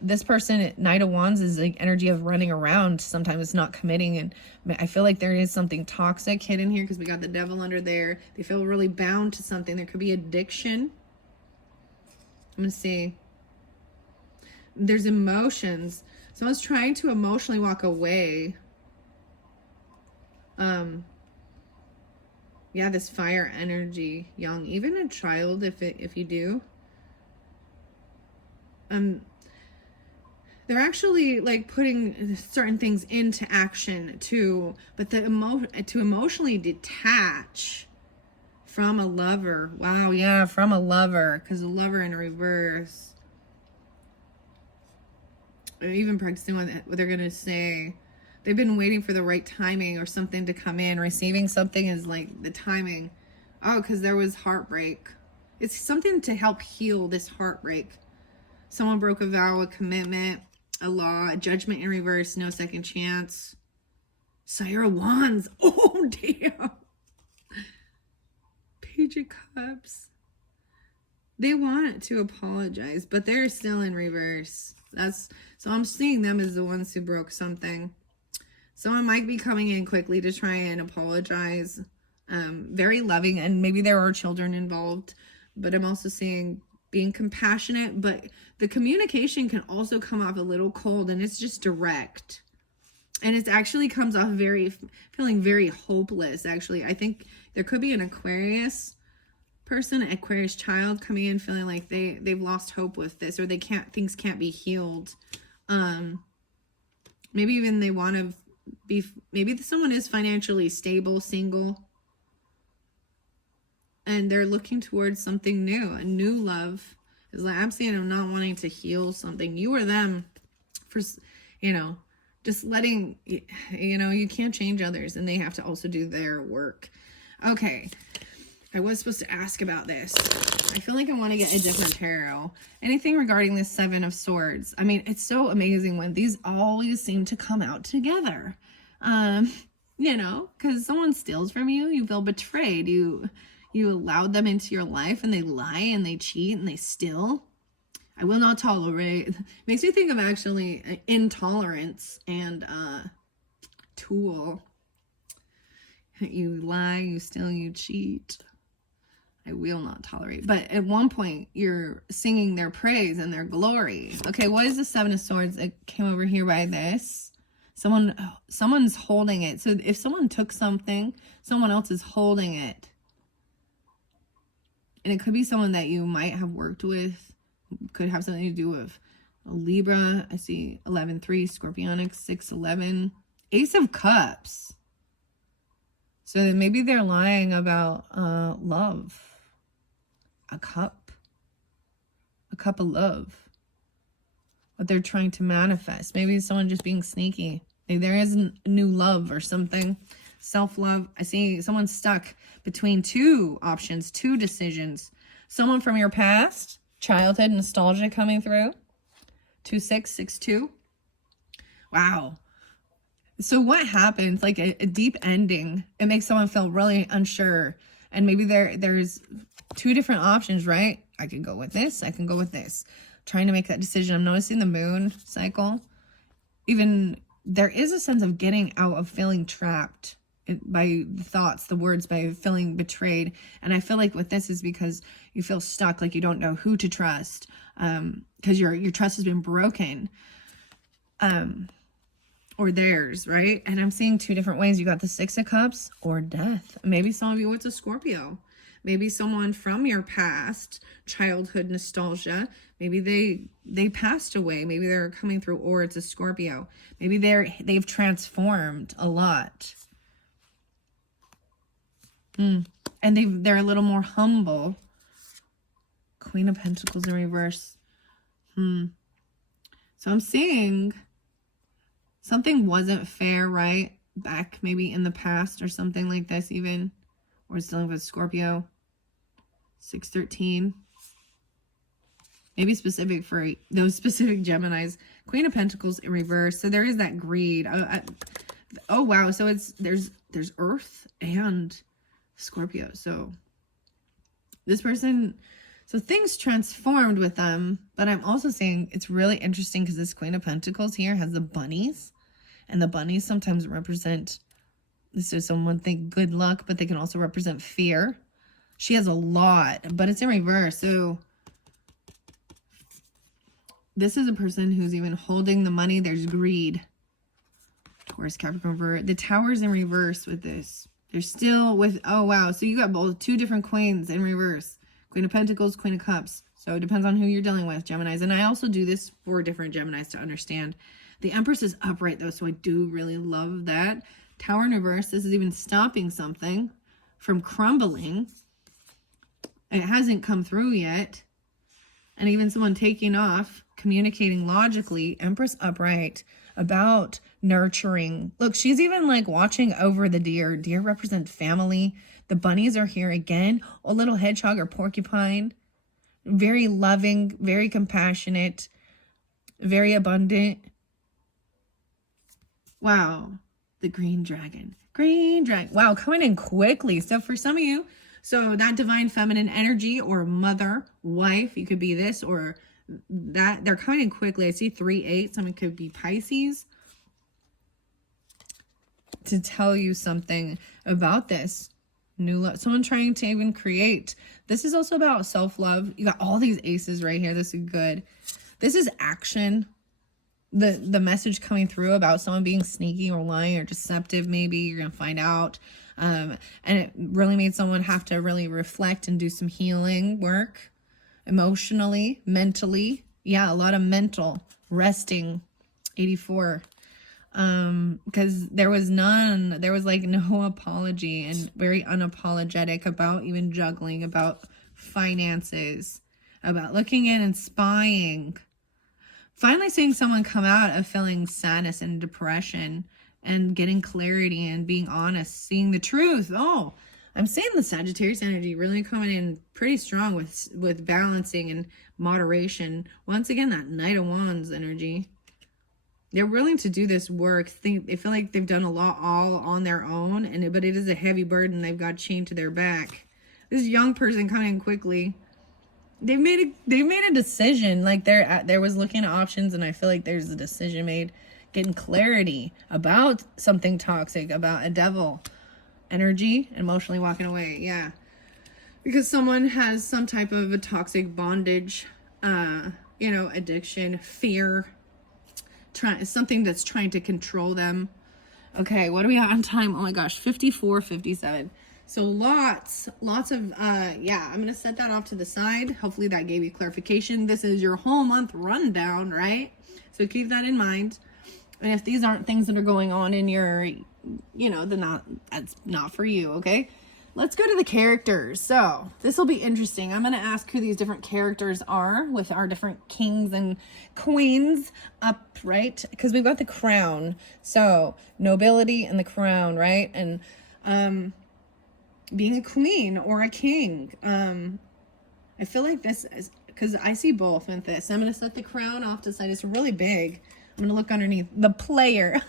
This person, Knight of Wands, is like energy of running around. Sometimes it's not committing, and I feel like there is something toxic hidden here because we got the Devil under there. They feel really bound to something. There could be addiction. I'm gonna see. There's emotions. Someone's trying to emotionally walk away. Yeah, this fire energy, young, even a child, if you do. They're actually like putting certain things into action too, but to emotionally detach from a lover. Wow, yeah, from a lover, because a lover in reverse. Or even practicing what they're gonna say. They've been waiting for the right timing or something to come in. Receiving something is like the timing. Oh, because there was heartbreak. It's something to help heal this heartbreak. Someone broke a vow, a commitment, a law, a judgment in reverse, no second chance. Sire of Wands. Oh, damn. Page of Cups. They want to apologize, but they're still in reverse. So I'm seeing them as the ones who broke something. Someone might be coming in quickly to try and apologize. Very loving, and maybe there are children involved, but I'm also seeing being compassionate, but the communication can also come off a little cold, and it's just direct. And it actually comes off feeling very hopeless, actually. I think there could be an Aquarius person, Aquarius child coming in feeling like they've lost hope with this, or things can't be healed. Maybe even they want to maybe someone is financially stable, single, and they're looking towards something new, a new love. Is like, I'm seeing them not wanting to heal something. You or them, for, just letting, you can't change others, and they have to also do their work. Okay. I was supposed to ask about this. I feel like I want to get a different tarot. Anything regarding this Seven of Swords. I mean, it's so amazing when these always seem to come out together. Because someone steals from you, you feel betrayed. You allowed them into your life, and they lie and they cheat and they steal. I will not tolerate. Makes me think of actually intolerance and Tool. You lie, you steal, you cheat. I will not tolerate. But at one point, you're singing their praise and their glory. Okay, what is the Seven of Swords? It came over here by this. Someone's holding it. So if someone took something, someone else is holding it. And it could be someone that you might have worked with. Could have something to do with a Libra. I see 11-3, Scorpionic, 6-11. Ace of Cups. So then maybe they're lying about love. A cup of love. What they're trying to manifest. Maybe someone just being sneaky. Maybe there is new love or something. Self-love. I see someone stuck between two options, two decisions. Someone from your past, childhood nostalgia coming through. 2-6-6-2. Wow. So what happens? Like a deep ending. It makes someone feel really unsure. And maybe there's two different options, right? I can go with this. I can go with this. Trying to make that decision. I'm noticing the moon cycle. Even there is a sense of getting out of feeling trapped by the thoughts, the words, by feeling betrayed. And I feel like with this is because you feel stuck, like you don't know who to trust, because your trust has been broken, or theirs, right? And I'm seeing two different ways. You got the Six of Cups or death. Maybe some of you, it's a Scorpio. Maybe someone from your past, childhood nostalgia. Maybe they passed away. Maybe they're coming through, or it's a Scorpio. Maybe they've transformed a lot. And they're a little more humble. Queen of Pentacles in reverse. So I'm seeing something wasn't fair, right? Back maybe in the past or something like this even. Or it's dealing with Scorpio. 6-13. Maybe specific for those specific Geminis. Queen of Pentacles in reverse. So there is that greed. Oh wow. So there's Earth and Scorpio. So this person, so things transformed with them, but I'm also saying it's really interesting because this Queen of Pentacles here has the bunnies, and the bunnies sometimes represent, this is someone think good luck, but they can also represent fear. She has a lot, but it's in reverse. So this is a person who's even holding the money. There's greed. Taurus, Capricorn, the Tower's in reverse with this. They're still with, oh wow. So you got both two different queens in reverse. Queen of Pentacles, Queen of Cups. So it depends on who you're dealing with, Geminis. And I also do this for different Geminis to understand. The Empress is upright though, so I do really love that. Tower in reverse. This is even stopping something from crumbling. It hasn't come through yet. And even someone taking off, communicating logically. Empress upright, about nurturing. Look, she's even like watching over the deer. Deer represent family. The bunnies are here again. A little hedgehog or porcupine. Very loving, very compassionate, very abundant. Wow. The green dragon. Green dragon. Wow, coming in quickly. So for some of you, so that divine feminine energy or mother, wife, you could be this or that. They're coming in quickly. I see 3-8. Someone could be Pisces. To tell you something about this new love. Someone trying to even create. This is also about self-love. You got all these aces right here. This is good. This is action. The message coming through about someone being sneaky or lying or deceptive, maybe you're going to find out. And it really made someone have to really reflect and do some healing work emotionally, mentally. Yeah, a lot of mental resting. 84. Because there was like no apology and very unapologetic about even juggling, about finances, about looking in and spying. Finally seeing someone come out of feeling sadness and depression and getting clarity and being honest, seeing the truth. Oh, I'm seeing the Sagittarius energy really coming in pretty strong with balancing and moderation. Once again, that Knight of Wands energy. They're willing to do this work. They feel like they've done a lot all on their own, but it is a heavy burden they've got chained to their back. This young person coming in quickly. They've made a decision. Like there was looking at options, and I feel like there's a decision made, getting clarity about something toxic, about a devil energy, emotionally walking away. Yeah. because someone has some type of a toxic bondage, addiction, fear, something that's trying to control them. Okay, what are we at on time? Oh my gosh, 54:57. So lots of, yeah, I'm going to set that off to the side. Hopefully that gave you clarification. This is your whole month rundown, right? So keep that in mind. And if these aren't things that are going on in your, that's not for you, okay? Let's go to the characters. So this will be interesting. I'm going to ask who these different characters are with our different kings and queens up, right? Because we've got the crown. So nobility and the crown, right? And being a queen or a king. I feel like this is, because I see both with this. I'm going to set the crown off to the side. It's really big. I'm going to look underneath. The player.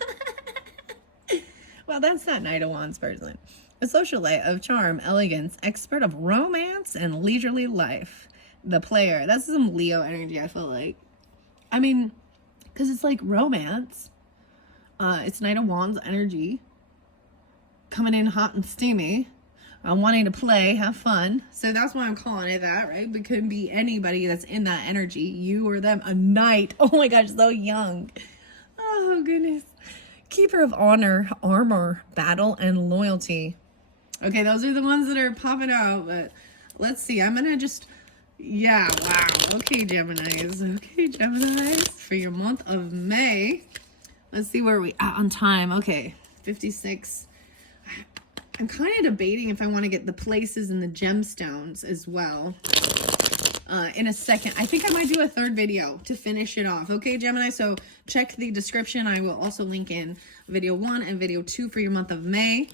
Well, that's not Knight of Wands person. A socialite of charm, elegance, expert of romance, and leisurely life. The player. That's some Leo energy, I feel like. I mean, because it's like romance. It's Knight of Wands energy. Coming in hot and steamy. Wanting to play, have fun. So that's why I'm calling it that, right? It could be anybody that's in that energy. You or them. A knight. Oh my gosh, so young. Oh, goodness. Keeper of honor, armor, battle, and loyalty. Okay, those are the ones that are popping out, but let's see. I'm going to just, yeah, wow. Okay, Geminis, for your month of May. Let's see where we at on time. Okay, 56. I'm kind of debating if I want to get the places and the gemstones as well. In a second. I think I might do a third video to finish it off. Okay, Gemini? So check the description. I will also link in video 1 and video 2 for your month of May.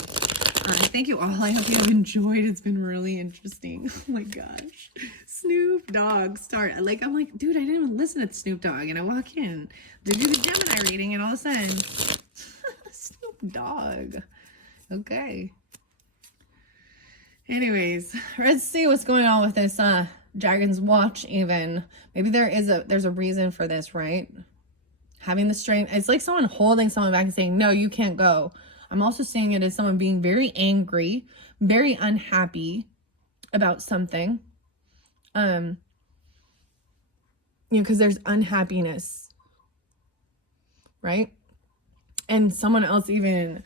Thank you all. I hope you have enjoyed. It's been really interesting. Oh my gosh. Snoop Dogg start. I'm like, dude, I didn't even listen to Snoop Dogg. And I walk in to do the Gemini reading and all of a sudden, Snoop Dogg. Okay. Anyways, let's see what's going on with this Dragon's Watch even. Maybe there's a reason for this, right? Having the strength. It's like someone holding someone back and saying, no, you can't go. I'm also seeing it as someone being very angry, very unhappy about something. Because there's unhappiness, right? And someone else even,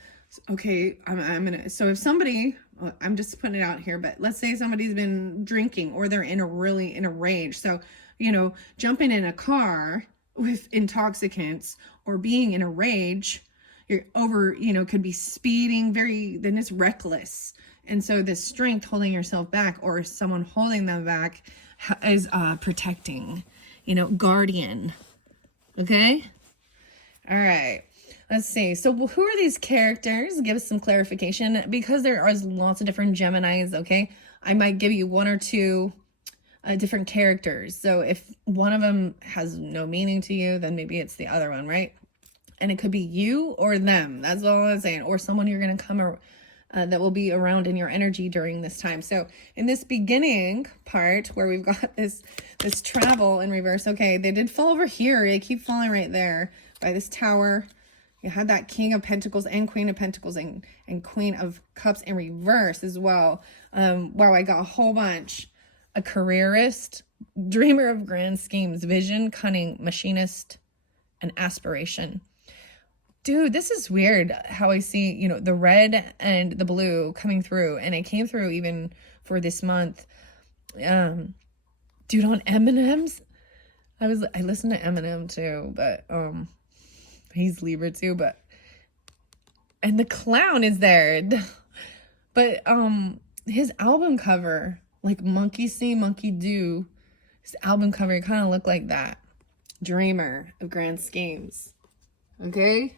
okay, I'm gonna, so if somebody, I'm just putting it out here, but let's say somebody's been drinking or they're in a rage. So, jumping in a car with intoxicants or being in a rage, you're over, could be speeding then it's reckless. And so this strength holding yourself back or someone holding them back is protecting, guardian. Okay. All right. Let's see. So who are these characters? Give us some clarification because there are lots of different Geminis. Okay. I might give you one or two different characters. So if one of them has no meaning to you, then maybe it's the other one, right? And it could be you or them. That's all I'm saying. Or someone you're going to come that will be around in your energy during this time. So in this beginning part where we've got this travel in reverse. Okay, they did fall over here. They keep falling right there by this tower. You had that King of Pentacles and Queen of Pentacles and Queen of Cups in reverse as well. Wow, I got a whole bunch. A careerist, dreamer of grand schemes, vision, cunning, machinist, and aspiration. Dude, this is weird how I see, the red and the blue coming through. And it came through even for this month. Dude, on Eminem's, I listened to Eminem too, but he's Libra too, and the clown is there. But his album cover, like Monkey See, Monkey Do, his album cover kind of looked like that. Dreamer of grand schemes. Okay?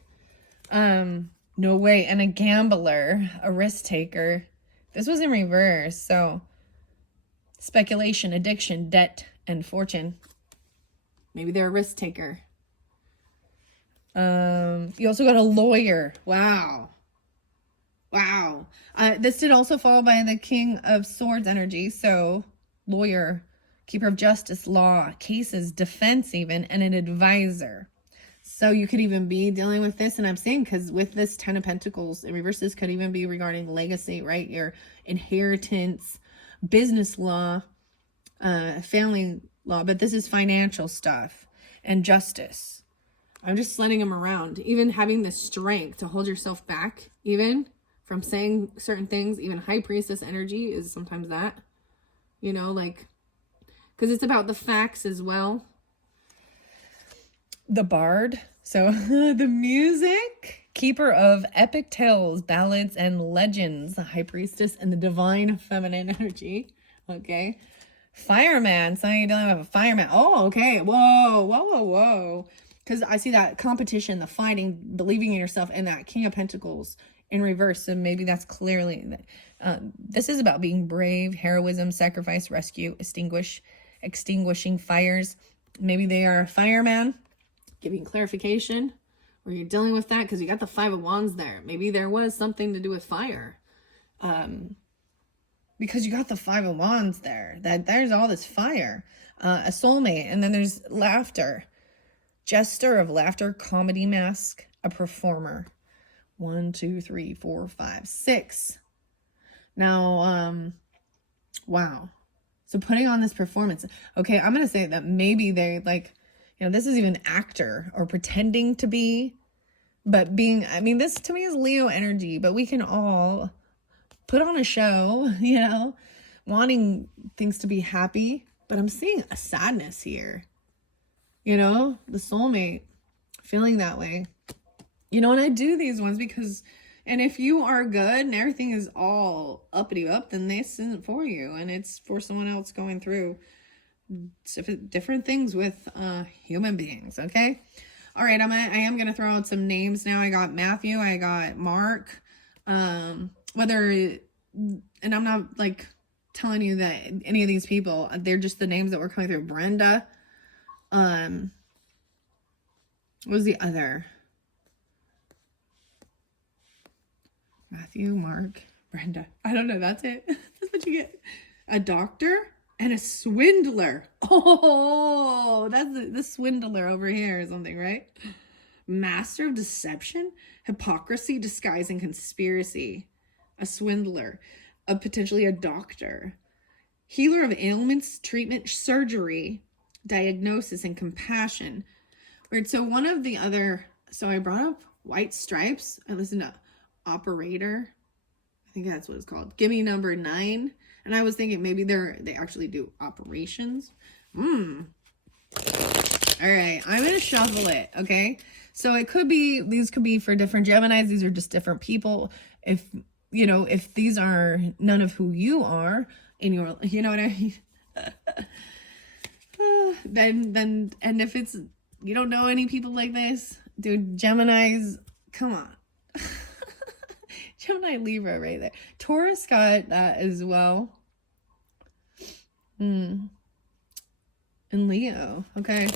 No way. And a gambler, a risk taker. This was in reverse. So speculation, addiction, debt, and fortune. Maybe they're a risk taker. You also got a lawyer. Wow. This did also fall by the King of Swords energy. So lawyer, keeper of justice, law, cases, defense even, and an advisor. So you could even be dealing with this. And I'm saying, because with this 10 of Pentacles in reverse, this could even be regarding legacy, right? Your inheritance, business law, family law, but this is financial stuff and justice. I'm just letting them around. Even having the strength to hold yourself back, even from saying certain things, even high priestess energy is sometimes that, you know, like, because it's about the facts as well. The bard. So the music, keeper of epic tales, ballads, and legends, the high priestess and the divine feminine energy. Okay. Fireman. So you're dealing with a fireman. Oh, okay. Whoa. Because I see that competition, the fighting, believing in yourself, and that King of Pentacles in reverse. So maybe that's clearly, this is about being brave, heroism, sacrifice, rescue, extinguishing fires. Maybe they are a fireman, giving clarification, or you're dealing with that because you got the Five of Wands there. Maybe there was something to do with fire. Because you got the Five of Wands there. There's all this fire. A soulmate. And then there's laughter. Jester of laughter, comedy mask, a performer. 1, 2, 3, 4, 5, 6. Now, wow. So putting on this performance. Okay, I'm going to say that maybe they like, you know, this is even actor or pretending to be. But being, I mean, this to me is Leo energy. But we can all put on a show, you know, wanting things to be happy. But I'm seeing a sadness here. You know, the soulmate, feeling that way. You know, and I do these ones because, and if you are good and everything is all uppity up, then this isn't for you. And it's for someone else going through different things with human beings, okay? All right, I am going to throw out some names now. I got Matthew, I got Mark, and I'm not like telling you that any of these people, they're just the names that were coming through. Brenda, what was the other? Matthew, Mark, Brenda. I don't know. That's it. That's what you get. A doctor and a swindler. Oh, that's the swindler over here or something, right? Master of deception, hypocrisy, disguise, and conspiracy. A swindler. Potentially a doctor. Healer of ailments, treatment, surgery, diagnosis, and compassion. Weird. So one of the other, so I brought up white stripes. I listened to operator. I think that's what it's called. Give me number 9. And I was thinking maybe they actually do operations. All right. I'm going to shuffle it. Okay. So it could be, these could be for different Geminis. These are just different people. If, you know, if these are none of who you are in your, you know what I mean? then, and if it's, you don't know any people like this, dude, Geminis, come on. Gemini, Libra right there. Taurus got that as well. And Leo. Okay.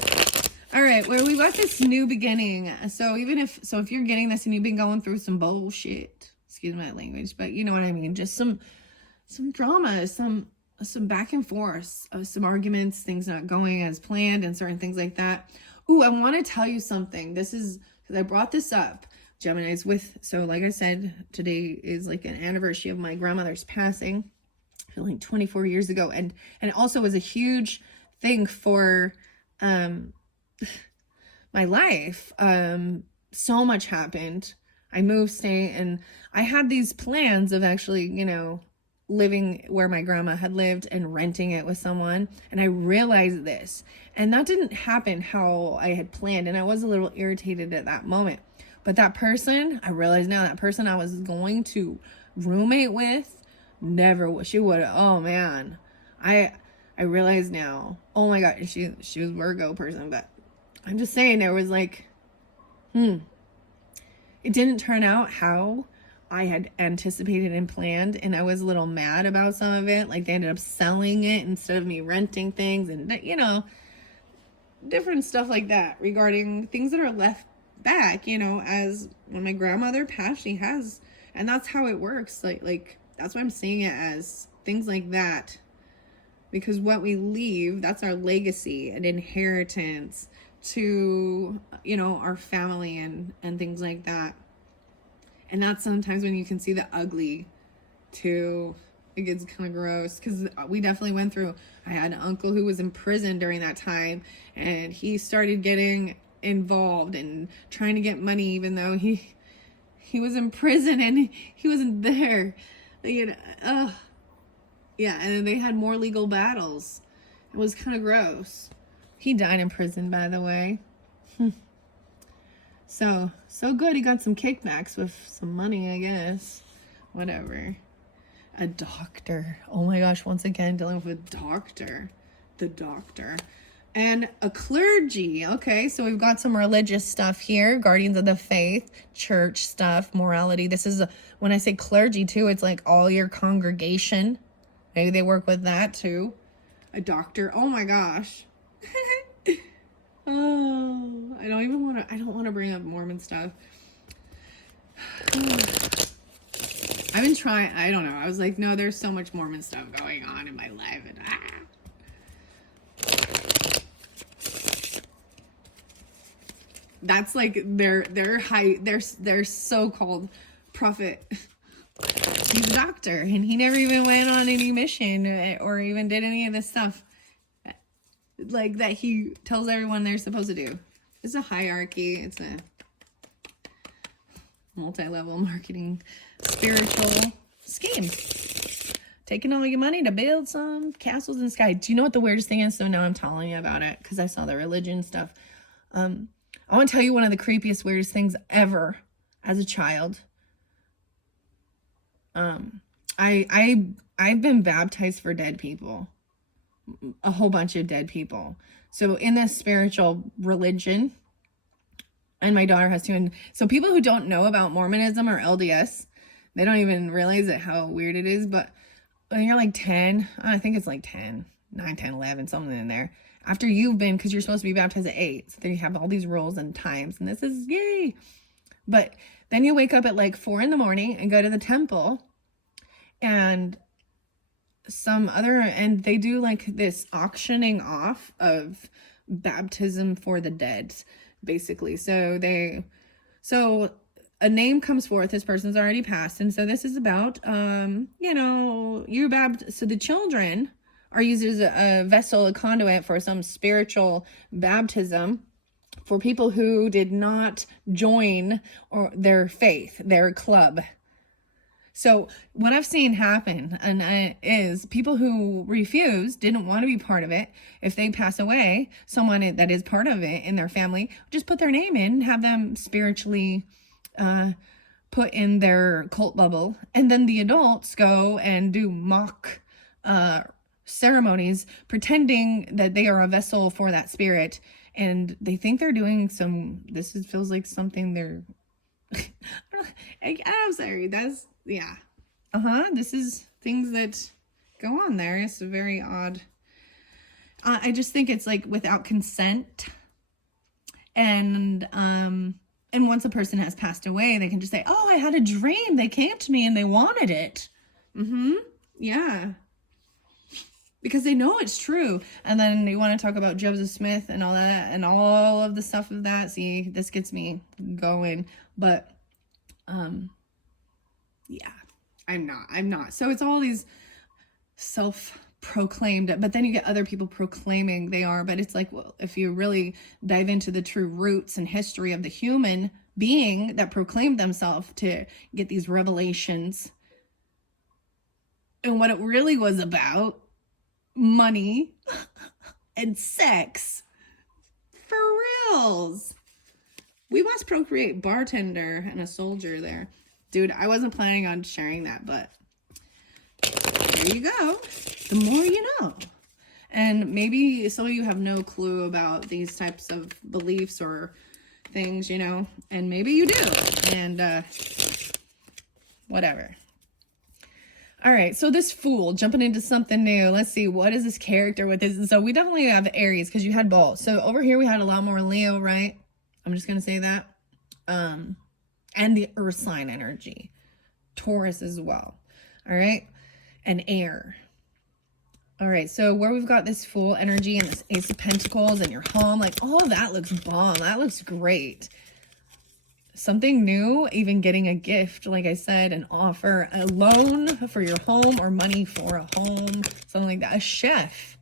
All right. Well, we got this new beginning. So if you're getting this and you've been going through some bullshit, excuse my language, but you know what I mean? Just some drama, some back and forth, some arguments, things not going as planned and certain things like that. Ooh, I want to tell you something. This is because I brought this up. Gemini's so like I said, today is like an anniversary of my grandmother's passing, like 24 years ago. And it also was a huge thing for my life. So much happened. I moved state and I had these plans of actually, you know, living where my grandma had lived and renting it with someone. And I realized this, and that didn't happen how I had planned. And I was a little irritated at that moment. But that person, I realize now, that person I was going to roommate with, she would have, oh man. I realize now, oh my God, she was Virgo person, but I'm just saying there was like, it didn't turn out how I had anticipated and planned. And I was a little mad about some of it. Like they ended up selling it instead of me renting things and, you know, different stuff like that regarding things that are left back, you know, as when my grandmother passed, she has, and that's how it works. Like that's why I'm seeing it as things like that, because what we leave, that's our legacy and inheritance to, you know, our family and things like that. And that's sometimes when you can see the ugly too, Like, it's kind of gross because we definitely went through, I had an uncle who was in prison during that time, and he started getting involved and trying to get money even though he was in prison and he wasn't there. You know, yeah, and then they had more legal battles. It was kind of gross. He died in prison, by the way. So good. He got some kickbacks with some money, I guess. Whatever. A doctor. Oh my gosh, once again, dealing with a doctor. The doctor. And a clergy. Okay, so we've got some religious stuff here. Guardians of the faith, church stuff, morality. This is, when I say clergy too, it's like all your congregation. Maybe they work with that too. A doctor. Oh my gosh. Oh, I don't want to bring up Mormon stuff. I've been trying, I don't know. I was like, no, there's so much Mormon stuff going on in my life. And that's like their so-called prophet. He's a doctor, and he never even went on any mission or even did any of this stuff like that he tells everyone they're supposed to do. It's a hierarchy. It's a multi-level marketing spiritual scheme. Taking all your money to build some castles in the sky. Do you know what the weirdest thing is? So now I'm telling you about it because I saw the religion stuff. I want to tell you one of the creepiest, weirdest things ever as a child. I've been baptized for dead people. A whole bunch of dead people. So in this spiritual religion, and my daughter has too. And so people who don't know about Mormonism or LDS, they don't even realize it, how weird it is. But when you're like 10, I think it's like 10, 9, 10, 11, something in there. After you've been, because you're supposed to be baptized at 8. So then you have all these rules and times. And this is yay. But then you wake up at like 4 in the morning and go to the temple. And and they do like this auctioning off of baptism for the dead, basically. So a name comes forth, this person's already passed, and so this is about so the children are used as a vessel, a conduit for some spiritual baptism for people who did not join or their faith, their club. So what I've seen happen is people who didn't want to be part of it. If they pass away, someone that is part of it in their family, just put their name in, have them spiritually put in their cult bubble. And then the adults go and do mock ceremonies, pretending that they are a vessel for that spirit. And they think they're doing feels like something they're, I'm sorry, that's, yeah. This is things that go on there. It's very odd. I just think it's like without consent. And once a person has passed away, they can just say, oh, I had a dream. They came to me and they wanted it. Yeah. Because they know it's true. And then you want to talk about Joseph Smith and all that and all of the stuff of that. See, this gets me going. But, yeah, I'm not. So it's all these self-proclaimed, but then you get other people proclaiming they are. But it's like, well, if you really dive into the true roots and history of the human being that proclaimed themselves to get these revelations and what it really was about, money and sex. For reals. We must procreate. Bartender and a soldier there. Dude, I wasn't planning on sharing that, but there you go. The more you know. And maybe some of you have no clue about these types of beliefs or things, and maybe you do. And whatever. All right, so this Fool, jumping into something new. Let's see, what is this character with this? So we definitely have Aries because you had both. So over here we had a lot more Leo, right? I'm just going to say that. And the Earth sign energy. Taurus as well. All right. And air. All right. So where we've got this Fool energy and this Ace of Pentacles and your home, like all of that looks bomb. That looks great. something new, even getting a gift, like I said, an offer, a loan for your home or money for a home, something like that. A chef.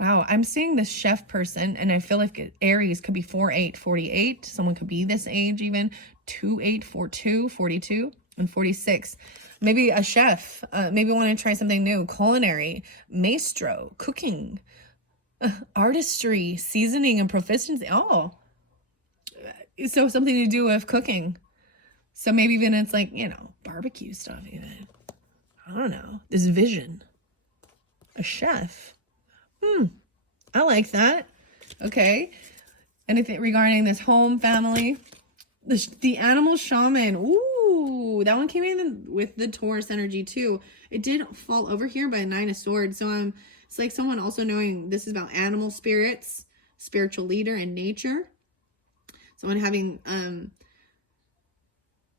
Wow, I'm seeing this chef person, and I feel like Aries could be 4'8", 48. Someone could be this age even, 28, 42, 42, and 46. Maybe a chef, maybe want to try something new, culinary, maestro, cooking, artistry, seasoning, and proficiency. Oh, so something to do with cooking. So maybe even it's like, you know, barbecue stuff even. I don't know. This vision. A chef. I like that. Okay. Anything regarding this home, family? The animal shaman. Ooh, that one came in with the Taurus energy too. It did fall over here by a 9 of Swords. So it's like someone also knowing this is about animal spirits, spiritual leader, and nature. Someone having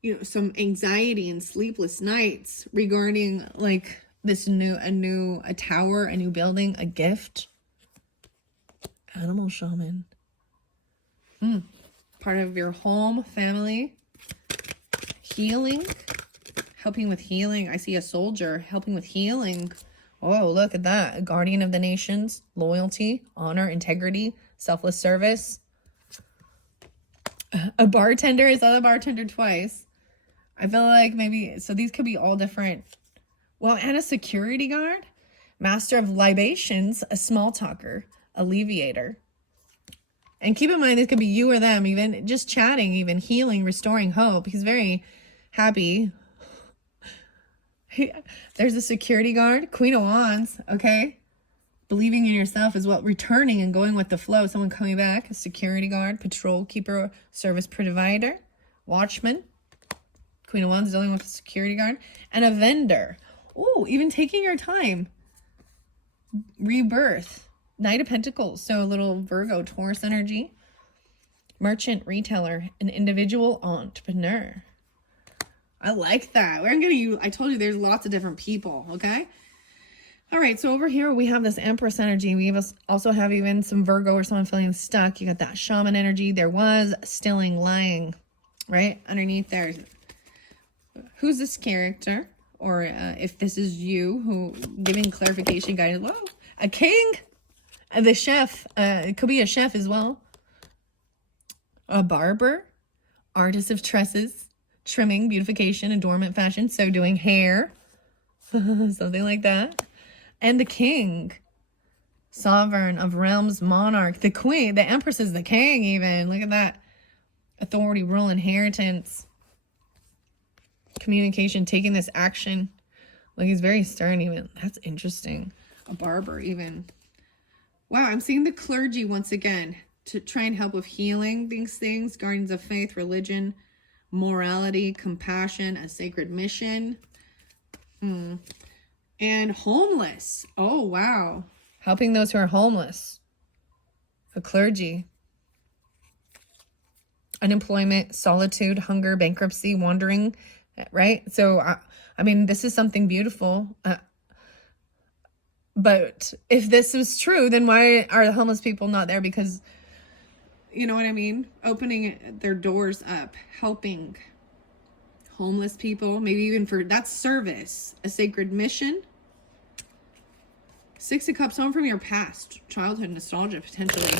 you know, some anxiety and sleepless nights regarding like this a tower, a new building, a gift. Animal shaman. Part of your home, family. Healing. Helping with healing. I see a soldier helping with healing. Oh, look at that. A guardian of the nations. Loyalty, honor, integrity, selfless service. A bartender. I saw the bartender twice. I feel like maybe, so these could be all different. Well, and a security guard. Master of libations. A small talker. Alleviator. And keep in mind, this could be you or them, even just chatting, even healing, restoring hope. He's very happy. There's a security guard, Queen of Wands, okay? Believing in yourself is what, returning and going with the flow. Someone coming back, a security guard, patrol keeper, service provider, watchman. Queen of Wands dealing with a security guard. And a vendor. Ooh, even taking your time. Rebirth. Knight of Pentacles, so a little Virgo, Taurus energy. Merchant, retailer, an individual entrepreneur. I like that. I told you there's lots of different people, okay? All right, so over here we have this Empress energy. We also have even some Virgo or someone feeling stuck. You got that shaman energy. There was stilling, lying, right? Underneath there. Who's this character? Or if this is you who giving clarification, guidance. Whoa, a king. The chef, it could be a chef as well. A barber, artist of tresses, trimming, beautification, adornment, fashion. So doing hair, something like that. And the king, sovereign of realms, monarch, the queen, the empress is the king even. Look at that. Authority, rule, inheritance, communication, taking this action. Like he's very stern even. That's interesting. A barber even. Wow, I'm seeing the clergy once again to try and help with healing these things. Guardians of faith, religion, morality, compassion, a sacred mission. And homeless. Oh, wow. Helping those who are homeless. The clergy. Unemployment, solitude, hunger, bankruptcy, wandering, right? So, I mean, this is something beautiful. But if this is true, then why are the homeless people not there? Because, you know what I mean? Opening their doors up, helping homeless people, maybe even for, that's service, a sacred mission. 6 of Cups, home from your past, childhood nostalgia, potentially.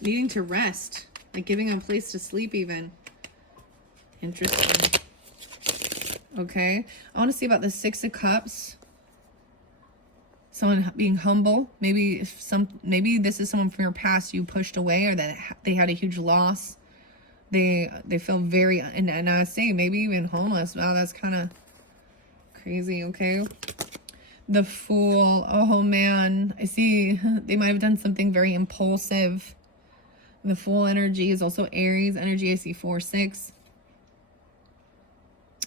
Needing to rest, like giving a place to sleep even. Interesting. Okay, I want to see about the 6 of Cups. Someone being humble. Maybe this is someone from your past you pushed away, or that they had a huge loss. They feel very, and I say maybe even homeless. Wow, that's kind of crazy. Okay, the Fool. Oh man, I see they might have done something very impulsive. The Fool energy is also Aries energy. I see 4-6.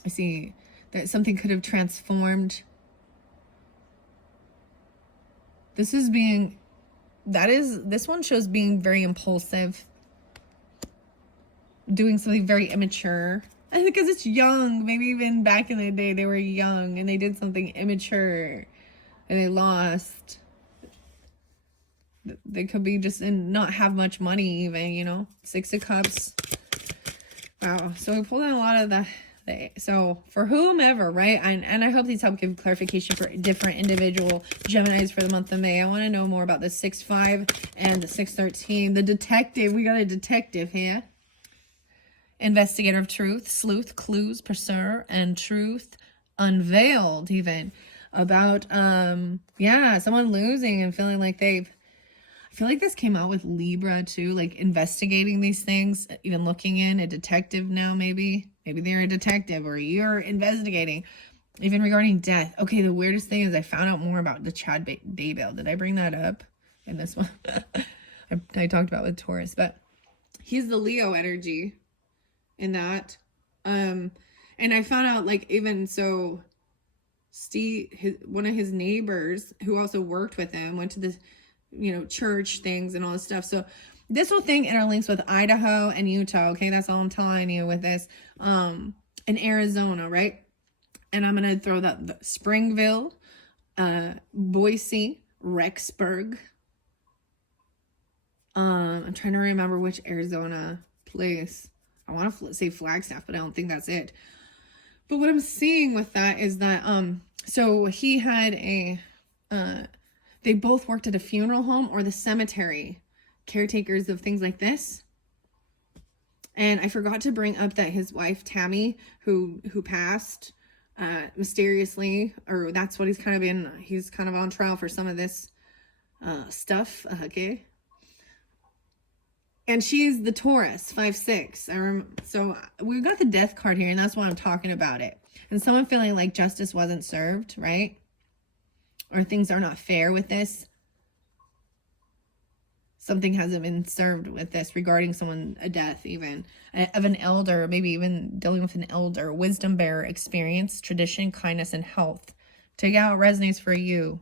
I see that something could have transformed. This one shows being very impulsive. Doing something very immature. I think because it's young. Maybe even back in the day they were young and they did something immature and they lost. They could be just in not have much money even, you know. 6 of Cups. Wow. So we pulled in a lot of the so for whomever, right? And I hope these help give clarification for different individual Geminis for the month of May. I want to know more about the 6-5 and the 6-13. The detective. We got a detective here. Investigator of truth, sleuth, clues, pursuer, and truth unveiled even. About, yeah, someone losing and feeling like I feel like this came out with Libra too, like investigating these things, even looking in, a detective now maybe. Maybe they're a detective or you're investigating, even regarding death. Okay, the weirdest thing is I found out more about the Chad Daybell. Did I bring that up in this one? I talked about with Taurus, but he's the Leo energy in that. And I found out, like, even so, Steve, one of his neighbors who also worked with him, went to the, you know, church things and all this stuff. So this whole thing interlinks with Idaho and Utah. Okay, that's all I'm telling you with this. In Arizona, right? And I'm gonna throw that the Springville, Boise, Rexburg. I'm trying to remember which Arizona place. I want to say Flagstaff, but I don't think that's it. But what I'm seeing with that is that, so he had they both worked at a funeral home or the cemetery, caretakers of things like this. And I forgot to bring up that his wife, Tammy, who passed mysteriously, or that's what he's kind of on trial for some of this stuff, okay? And she's the Taurus, 5-6. So we've got the death card here, and that's why I'm talking about it. And someone feeling like justice wasn't served, right? Or things are not fair with this. Something hasn't been served with this regarding someone, a death even, of an elder, maybe even dealing with an elder, wisdom bearer, experience, tradition, kindness, and health. Take out what resonates for you,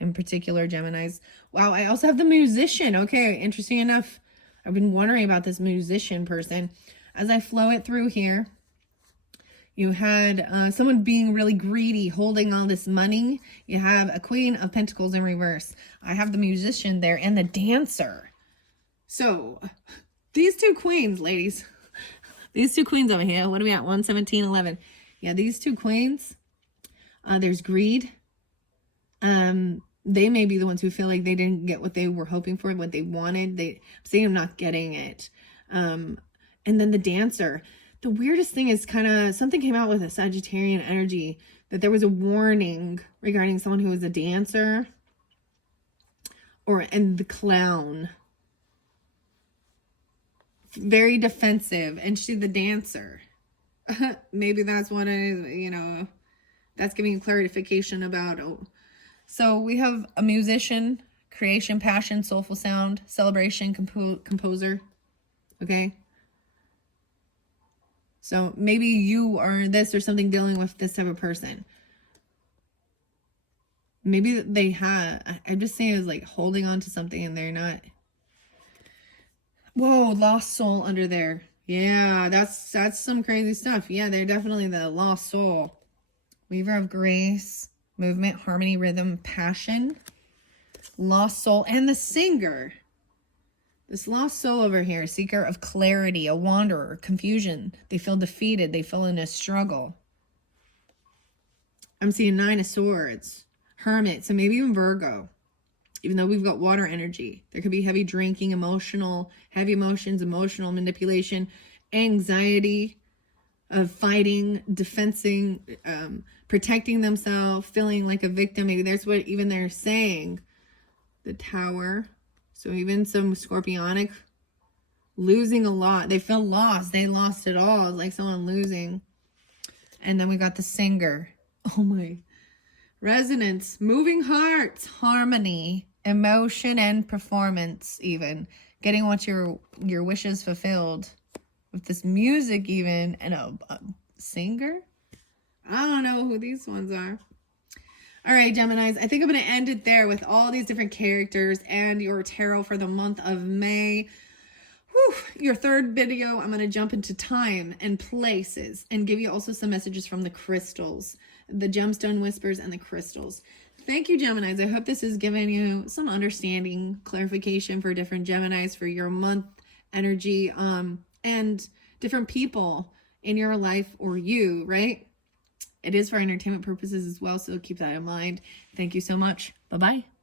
in particular, Geminis. Wow, I also have the musician. Okay, interesting enough. I've been wondering about this musician person. As I flow it through here, you had someone being really greedy, holding all this money. You have a Queen of Pentacles in reverse. I have the musician there and the dancer. So these two queens, ladies, these two queens over here, what are we at? 117, 11. Yeah, these two queens, there's greed. They may be the ones who feel like they didn't get what they were hoping for, what they wanted. They say I'm not getting it. And then the dancer. The weirdest thing is kind of something came out with a Sagittarian energy that there was a warning regarding someone who was a dancer and the clown. Very defensive. And she's the dancer. Maybe that's what it is, you know, that's giving clarification about. So we have a musician, creation, passion, soulful sound, celebration, composer. Okay. So maybe you are this or something dealing with this type of person. Maybe they had, I'm just saying is like holding on to something and they're not. Whoa, lost soul under there. Yeah, that's some crazy stuff. Yeah, they're definitely the lost soul. Weaver of grace, movement, harmony, rhythm, passion, lost soul, and the singer. This lost soul over here, seeker of clarity, a wanderer, confusion. They feel defeated. They feel in a struggle. I'm seeing 9 of Swords, Hermit, so maybe even Virgo. Even though we've got water energy, there could be heavy drinking, heavy emotions, emotional manipulation, anxiety of fighting, defending, protecting themselves, feeling like a victim. Maybe that's what even they're saying. The Tower. So even some Scorpionic, losing a lot. They feel lost. They lost it all. It's like someone losing. And then we got the singer. Oh my. Resonance, moving hearts, harmony, emotion, and performance even. Getting what your wishes fulfilled. With this music even. And a singer? I don't know who these ones are. All right, Geminis, I think I'm going to end it there with all these different characters and your tarot for the month of May. Whew, your third video, I'm going to jump into time and places and give you also some messages from the crystals, the gemstone whispers and the crystals. Thank you, Geminis. I hope this is giving you some understanding, clarification for different Geminis for your month energy, and different people in your life or you, right? It is for entertainment purposes as well, so keep that in mind. Thank you so much. Bye-bye.